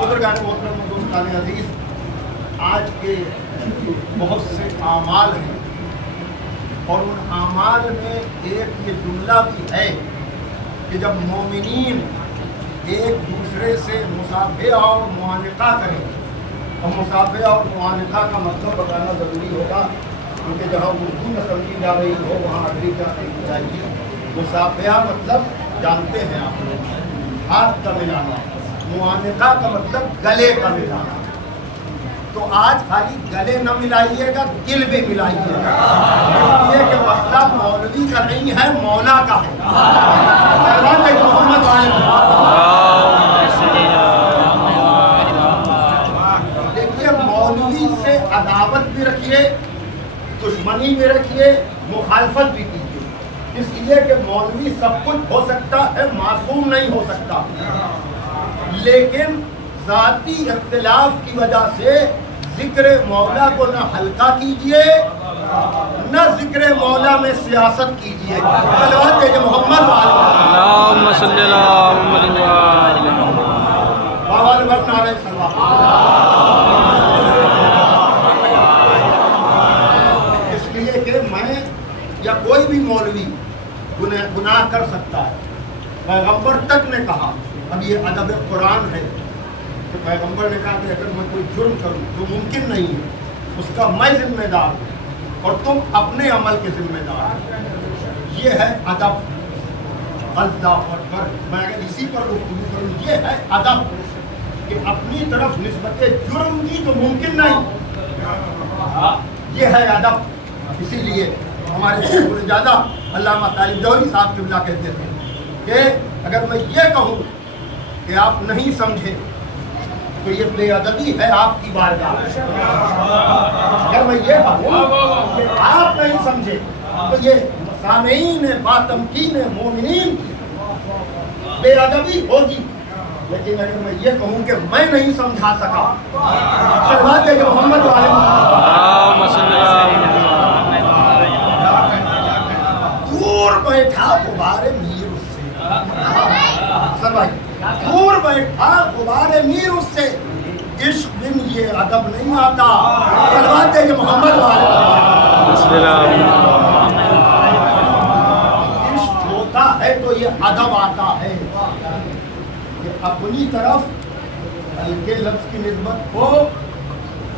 بزرگان محترم دوستان عزیز آج کے بہت سے اعمال ہیں اور ان اعمال میں ایک یہ جملہ بھی ہے کہ جب مومنین ایک دوسرے سے مصافحہ اور معانقہ کریں اور مصافحہ اور معانقہ کا مطلب بتانا ضروری ہوگا کیونکہ جہاں اردو میں سمجھی جا رہی ہو وہاں عربی کا سمجھی جائے گی مصافحہ مطلب جانتے ہیں آپ لوگ ہاتھ کا ملانا معانقہ کا مطلب گلے کا ملانا تو آج خالی گلے نہ ملائیے گا دل بھی ملائیے گا اس لیے کہ مسئلہ مولوی کا نہیں ہے مولا کا ہے محمد دیکھیے مولوی سے عداوت بھی رکھیے دشمنی بھی رکھیے مخالفت بھی کیجیے اس لیے کہ مولوی سب کچھ ہو سکتا ہے معصوم نہیں ہو سکتا لیکن ذاتی اختلاف کی وجہ سے ذکر مولا کو نہ ہلکا کیجئے نہ ذکر مولا میں سیاست کیجئے صلوات ہے کہ محمد اللہم صلی اللہ محمد भर नारे सलवात। इसलिए कि मैं या कोई भी मौलवी गुनाह कर सकता है। पैगंबर तक ने कहा, अब ये अदब कुरान है कि पैगंबर ने कहा कि अगर मैं कोई जुर्म करूं जो मुमकिन नहीं है उसका मैं जिम्मेदार हूं और तुम अपने अमल के जिम्मेदार। ये है अदब। अल्लाह अकबर। मैं अगर इसी पर गुफ्तगू करूं, ये है अदब कि अपनी तरफ निस्बत जुर्म की जो मुमकिन नहीं, ये है अदब। इसीलिए हमारे ज़्यादा अल्लामा तालिब जौहरी साहब क़िबला कहते थे कि अगर मैं ये कहूँ कि आप नहीं समझे तो ये बेअदबी है आपकी बारगाह। अगर मैं ये कहूँ कि आप नहीं समझे तो ये सामीन बातमकीन मोमिनीन की बेअदबी होगी। लेकिन अगर मैं ये कहूँ कि मैं नहीं समझा सका, सलवात है कि मोहम्मद वाले दूर बैठा गुबारे मीर उससे, दूर बैठा गुबारे मीर उससे, इश्क बिन ये अदब नहीं आता। सलवात है कि मोहम्मद वाले इश्क होता है तो ये अदब आता है कि अपनी तरफ हल्के लफ्ज की निस्बत हो,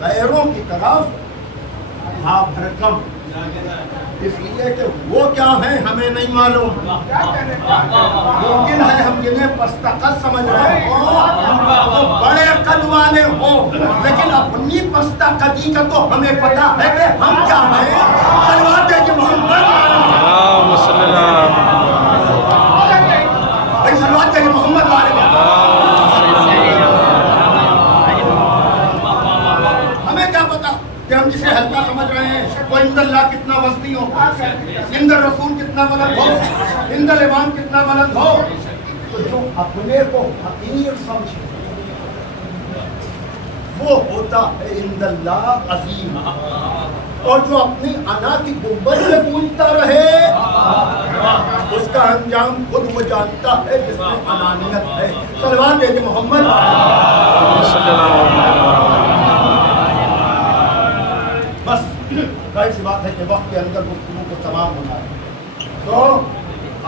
गैरों की तरफ हाँ भरकम। इसलिए कि वो क्या है हमें नहीं मालूम। मुमकिन है हम जिन्हें पस्तकद समझ रहे हो वो बड़े कद वाले हो, लेकिन अपनी पस्तकदी का तो हमें पता है कि हम क्या हैं। सलवात है कि मोहम्मद भाई, सलवात है कि मोहम्मद वाले। हमें क्या पता कि हम जिसे हल्का समझ रहे हैं वो इंदल्लाह कितना वस्ती हो, इंदर रसूल कितना बुलंद हो, इंदल इमाम कितना बुलंद हो। तो जो अपने को हकीर समझे वो होता है इंदल्लाह अजीम, और जो अपनी अना की गुंबद में गूंजता रहे उसका अंजाम खुद वो जानता है जिसमें अनानियत है। सलवात है कि मोहम्मद। बस जाहिर सी बात है कि वक्त के अंदर गुफ्तगू को तमाम होना है, तो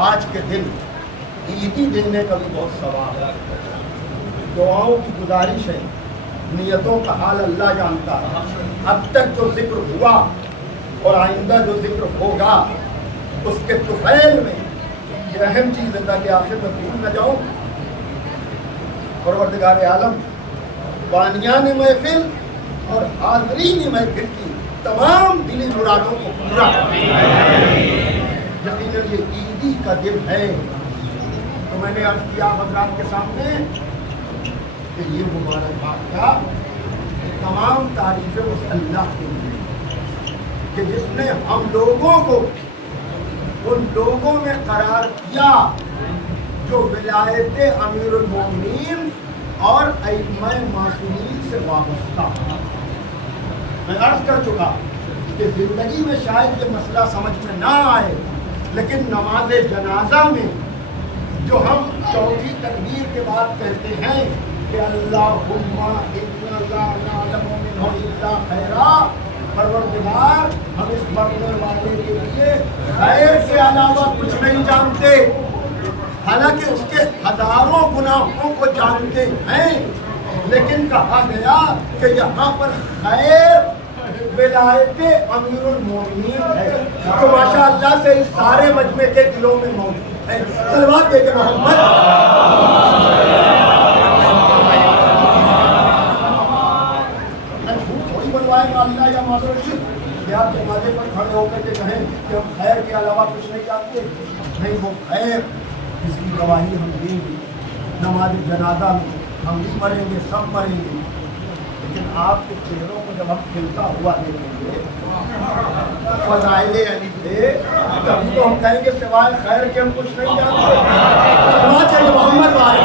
आज के दिन ईदी देने का भी बहुत सवाल है। दुआओं की गुजारिश है, नियतों का हाल अल्लाह जानता है। अब तक जो जिक्र हुआ और आइंदा जो जिक्र होगा उसके तुफैल में ये अहम चीज़ है ताकि आखिर में भूल न जाऊँ। परवरदिगार आलम बानियान महफिल और हाज़रीन महफिल की तमाम दिली मुरादों को पूरा यकीनन ये ईदी का दिन है। तो मैंने अर्ज़ किया हज़रात के सामने कि ये मुबारकबाद का तमाम तारीफ़ें उस अल्लाह के लिए कि जिसने हम लोगों को उन लोगों में करार किया जो विलायत अमीरुल मोमिनीन और अइम्मा मासूमीन से वाबस्ता। मैं अर्ज़ कर चुका कि ज़िंदगी में शायद ये मसला समझ में ना आए, लेकिन नमाज जनाजा में जो हम चौथी तकबीर के बाद कहते हैं कि अल्लाहुम्मा इन्ना ला नअलमु मिन्हु इल्ला खैरा, परवरदिगार हम इस मरने वाले के लिए खैर के अलावा कुछ नहीं जानते, हालांकि उसके हजारों गुनाहों को जानते हैं। लेकिन कहा गया कि यहाँ पर खैर विलायत अमीरुल मोमिनीन है, तो माशाअल्लाह से इस सारे मजमे के दिलों में मौजूद है। सलवात है कि मोहम्मद। अल्लाह या मासूम कि आप जनाजे पर खड़े होकर के कहें कि हम खैर के अलावा कुछ नहीं जानते। नहीं, वो खैर इसकी गवाही हम देंगे नमाज जनाजा में। हम भी मरेंगे, सब मरेंगे, लेकिन आपके चेहरों को जब हम खिलता हुआ देखेंगे फज़ाइले अली थे, तभी तो हम कहेंगे सिवाय खैर के हम कुछ नहीं जानते। मोहम्मद वाले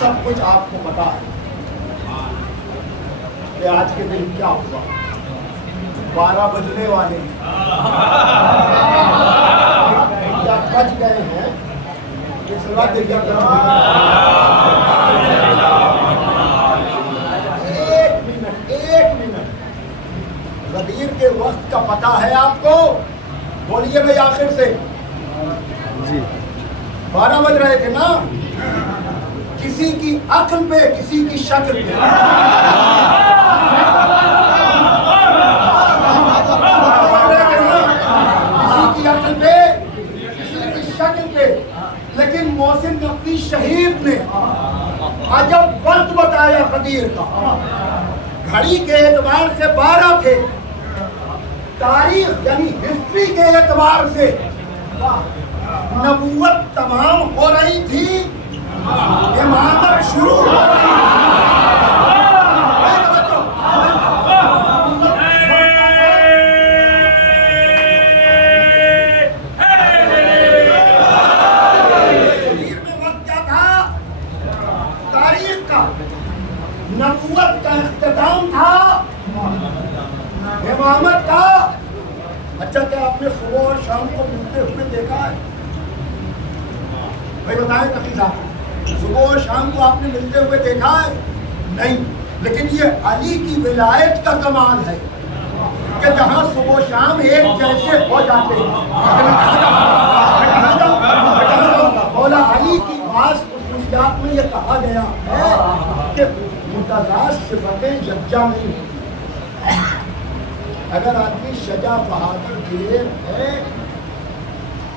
सब कुछ आपको पता है कि आज के दिन क्या हुआ। 12 बजने वाले या बज गए हैं सलवात दे दिया करो। एक मिनट, गदीर के वक्त का पता है आपको? बोलिए भाई आखिर से। जी 12 बज रहे थे ना? किसी की अक्ल पे, किसी की शक्ल पे, किसी की अक्ल पे, किसी की शक्ल पे, लेकिन मोहसिन नकवी शहीद ने अजब वक्त बताया कदीर का। घड़ी के एतबार से 12 थे, तारीख यानी हिस्ट्री के एतबार से नबूवत तमाम हो रही थी, इमामत शुरू हो रही थी। नबूवत का इख्तिताम था, इमामत का। अच्छा, क्या आपने सुबह और शाम को मिलते हुए देखा है? भाई बताएं तकी साहब, सुबह और शाम को आपने मिलते हुए देखा है? नहीं। लेकिन ये अली की विलायत का कमाल है कि जहाँ सुबह शाम एक जैसे हो जाते हैं। मौला अली की खास खुसूसियात में ये कहा गया है कि मुतज़ाद सिफ़तें यकजा नहीं होती। अगर आदमी शजा बहादुर दिल है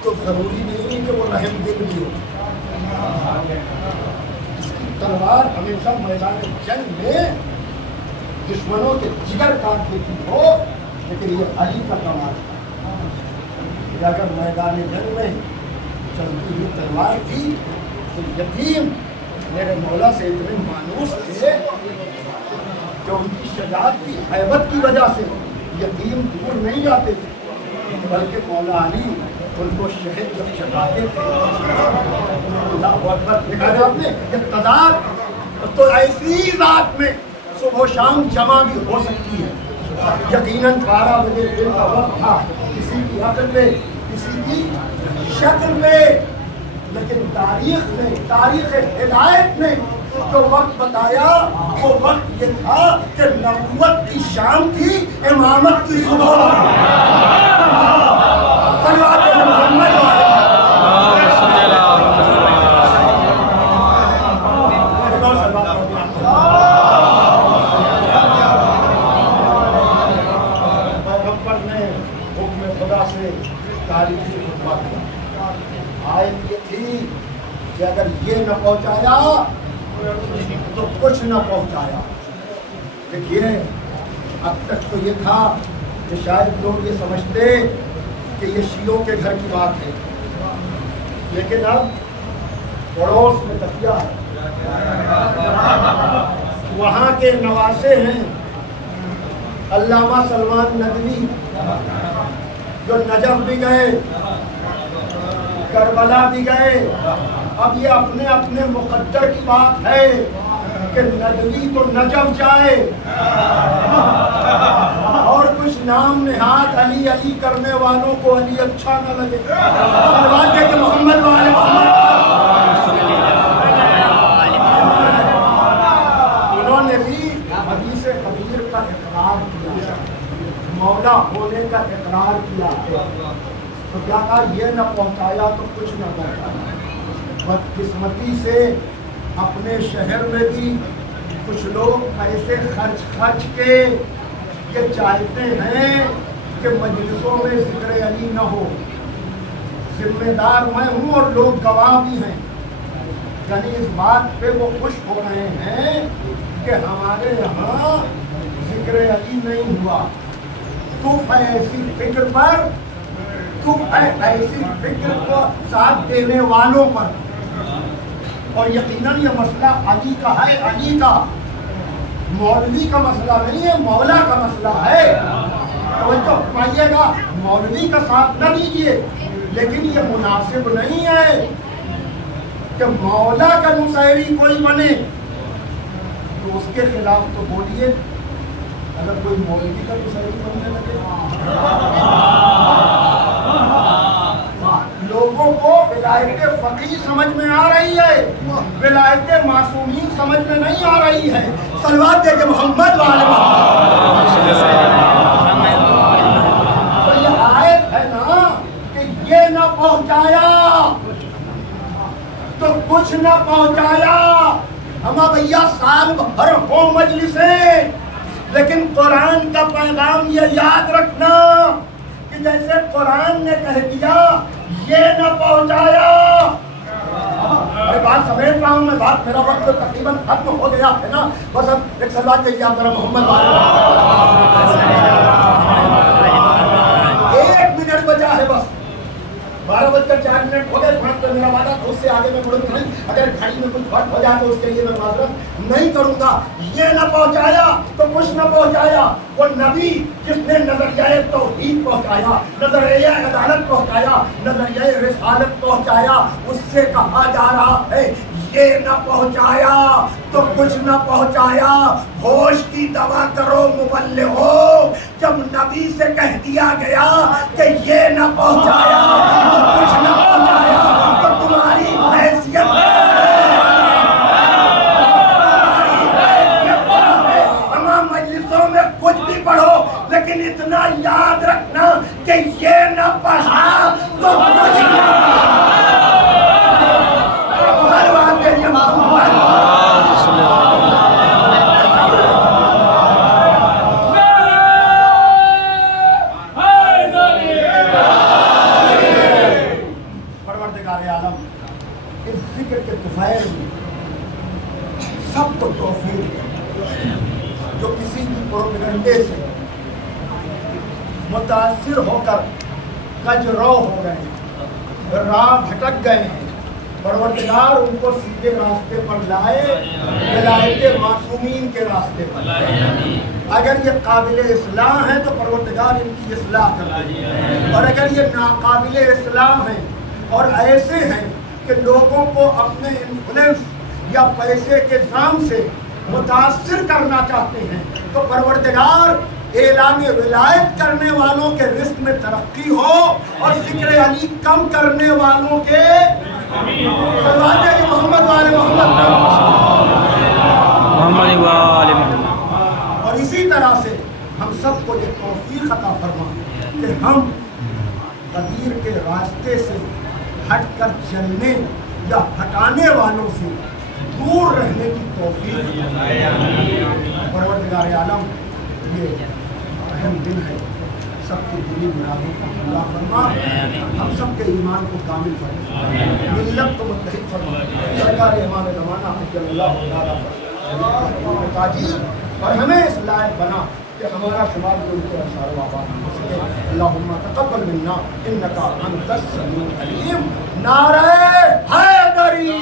तो जरूरी नहीं है कि वो रहम दिल भी हो। इसकी तलवार हमेशा मैदान जंग में दुश्मनों के जिगर काट देती हो, लेकिन ये अली का कमाल है। अगर मैदान जंग में चलती हुई तलवार थी तो यतीम मेरे मौला से इतने मानूस थे कि उनकी शजाअत की हैबत की वजह से यतीम दूर नहीं जाते थे, बल्कि मौला अली उनको शहद जब चढ़ाते थे। अल्लाहु अकबर। देखा है आपने इक़्तिदार तो ऐसी रात में सुबह शाम जमा भी हो सकती है। यकीनन 12 बजे दिन का वक्त था, किसी की अक्ल पे, किसी की शक्ल पे, लेकिन तारीख ने, तारीख हिदायत ने जो वक्त बताया वो वक्त ये था कि नबूवत की शाम थी, इमामत की सुबह। आयत ये थी कि अगर ये न पहुंचाया तो कुछ न पहुंचाया। देखिए, अब तक तो ये था कि शायद लोग ये समझते कि ये शियों के घर की बात है, लेकिन अब पड़ोस में तकिया है, वहाँ के नवासे हैं अल्लामा सलमान नदवी, जो नजफ भी गए, करबला भी गए। अब ये अपने अपने मुकद्दर की बात है कि नदवी तो नजफ जाए और कुछ नाम निहाद अली अली करने वालों को अली अच्छा न लगे। सलवात है कि मोहम्मद वाले उन्होंने भी हदीस कबीर का इकरार किया, मौला होने का इकरार किया है। तो क्या कहा? ये न पहुंचाया तो कुछ न पहुंचाया। बदकिस्मती से अपने शहर में भी कुछ लोग पैसे खर्च के ये चाहते हैं कि मजलिसों में जिक्र अली न हो। जिम्मेदार मैं हूँ और लोग गवाह भी हैं, यानी इस बात पे वो खुश हो रहे हैं कि हमारे यहाँ जिक्र अली नहीं हुआ। तुफ है ऐसी फिक्र पर, तुफ है ऐसी फिक्र को साथ देने वालों पर। और यकीनन ये मसला अली का है, अली का, मौलवी का मसला नहीं है, मौला का मसला है। तो पाइएगा, मौलवी का साथ न दीजिए, लेकिन ये मुनासिब नहीं है कि मौला का मुसैरी कोई बने तो उसके खिलाफ तो बोलिए। अगर कोई मौलवी का मुसैरी बनने लगे, लोगों को विलायत फकीह समझ में आ रही है, विलायत मासूमीन समझ में नहीं आ रही है। सलवात दे के मोहम्मद वाले तो ये आयत है ना कि ये न पहुंचाया तो कुछ न पहुंचाया। हमा भैया साल भर हो मजलिसें, लेकिन कुरान का पैगाम ये याद रखना कि जैसे कुरान ने कह दिया ये न पहुंचाया। अरे बात समझ रहा हूं मैं, बात मेरा वक्त तो तकरीबन खत्म हो गया है ना। बस अब एक सलात चाहिए आप जरा मोहम्मद वाले। 1 मिनट बचा है बस, 12:04 हो गए। फर्क तो मेरा वादा खुद से आगे मैं मुड़ूंगा नहीं। अगर घड़ी में कुछ फर्क हो जाए तो उसके लिए मैं माजरत नहीं करूंगा। ये न पहुंचाया तो कुछ न पहुंचाया। वो नबी जिसने नजरिया तौहीद पहुंचाया, नजरिया अदालत पहुंचाया, नजरिया रिसालत पहुंचाया, उससे कहा जा रहा है ये न पहुंचाया तो कुछ न पहुंचाया। होश की दवा करो मुबल्लिग हो। जब नबी से कह दिया गया कि ये न पहुंचाया तो कुछ न पहुंचाया तो तुम्हारी हैसियत तमाम मजलिसों में कुछ भी पढ़ो, लेकिन इतना याद रखना कि ये न पढ़ा तो कुछ न परवरदिगार आलम इस जिक्र के तुफैल में सबको तौफीक जो किसी भी प्रोपेगेंडे से मुतासिर होकर कजरौ हो गए, राह भटक गए हैं, परवरदिगार उनको सीधे रास्ते पर लाए, विलायत मासूमीन के रास्ते पर। अगर ये काबिल इस्लाह है तो परवरदिगार इनकी इस्लाह कर दे, और अगर ये नाकाबिल इस्लाह है और ऐसे हैं कि लोगों को अपने इन्फ्लुएंस या पैसे के जाम से मुतासिर करना चाहते हैं तो परवरदिगार एलान विलायत करने वालों के रिस्क में तरक्की हो और जिक्र अली कम करने वालों के मोहम्मद वाले मोहम्मद। और इसी तरह से हम सबको ये तौफीक अता फरमा कि हम कबीर के रास्ते से हट कर चलने या हटाने वालों से दूर रहने की तौफीक। परवरदिगार आलम ये अहम दिन है, सबकी दिली मुरादों का पूरा फरमा, हम सबके ईमान को कामिल फरमा, मिल्लत को मुत्तहिद फरमा। सरकार इमाम ज़माना ताजीर और हमें इस लायक बना कि हमारा शुमार जो उनके असार वाबा हो सके। अल्लाहुम्मा तक़ब्बल मिन्ना इन्नका अंतस समीउल अलीम। नारे हैदरी।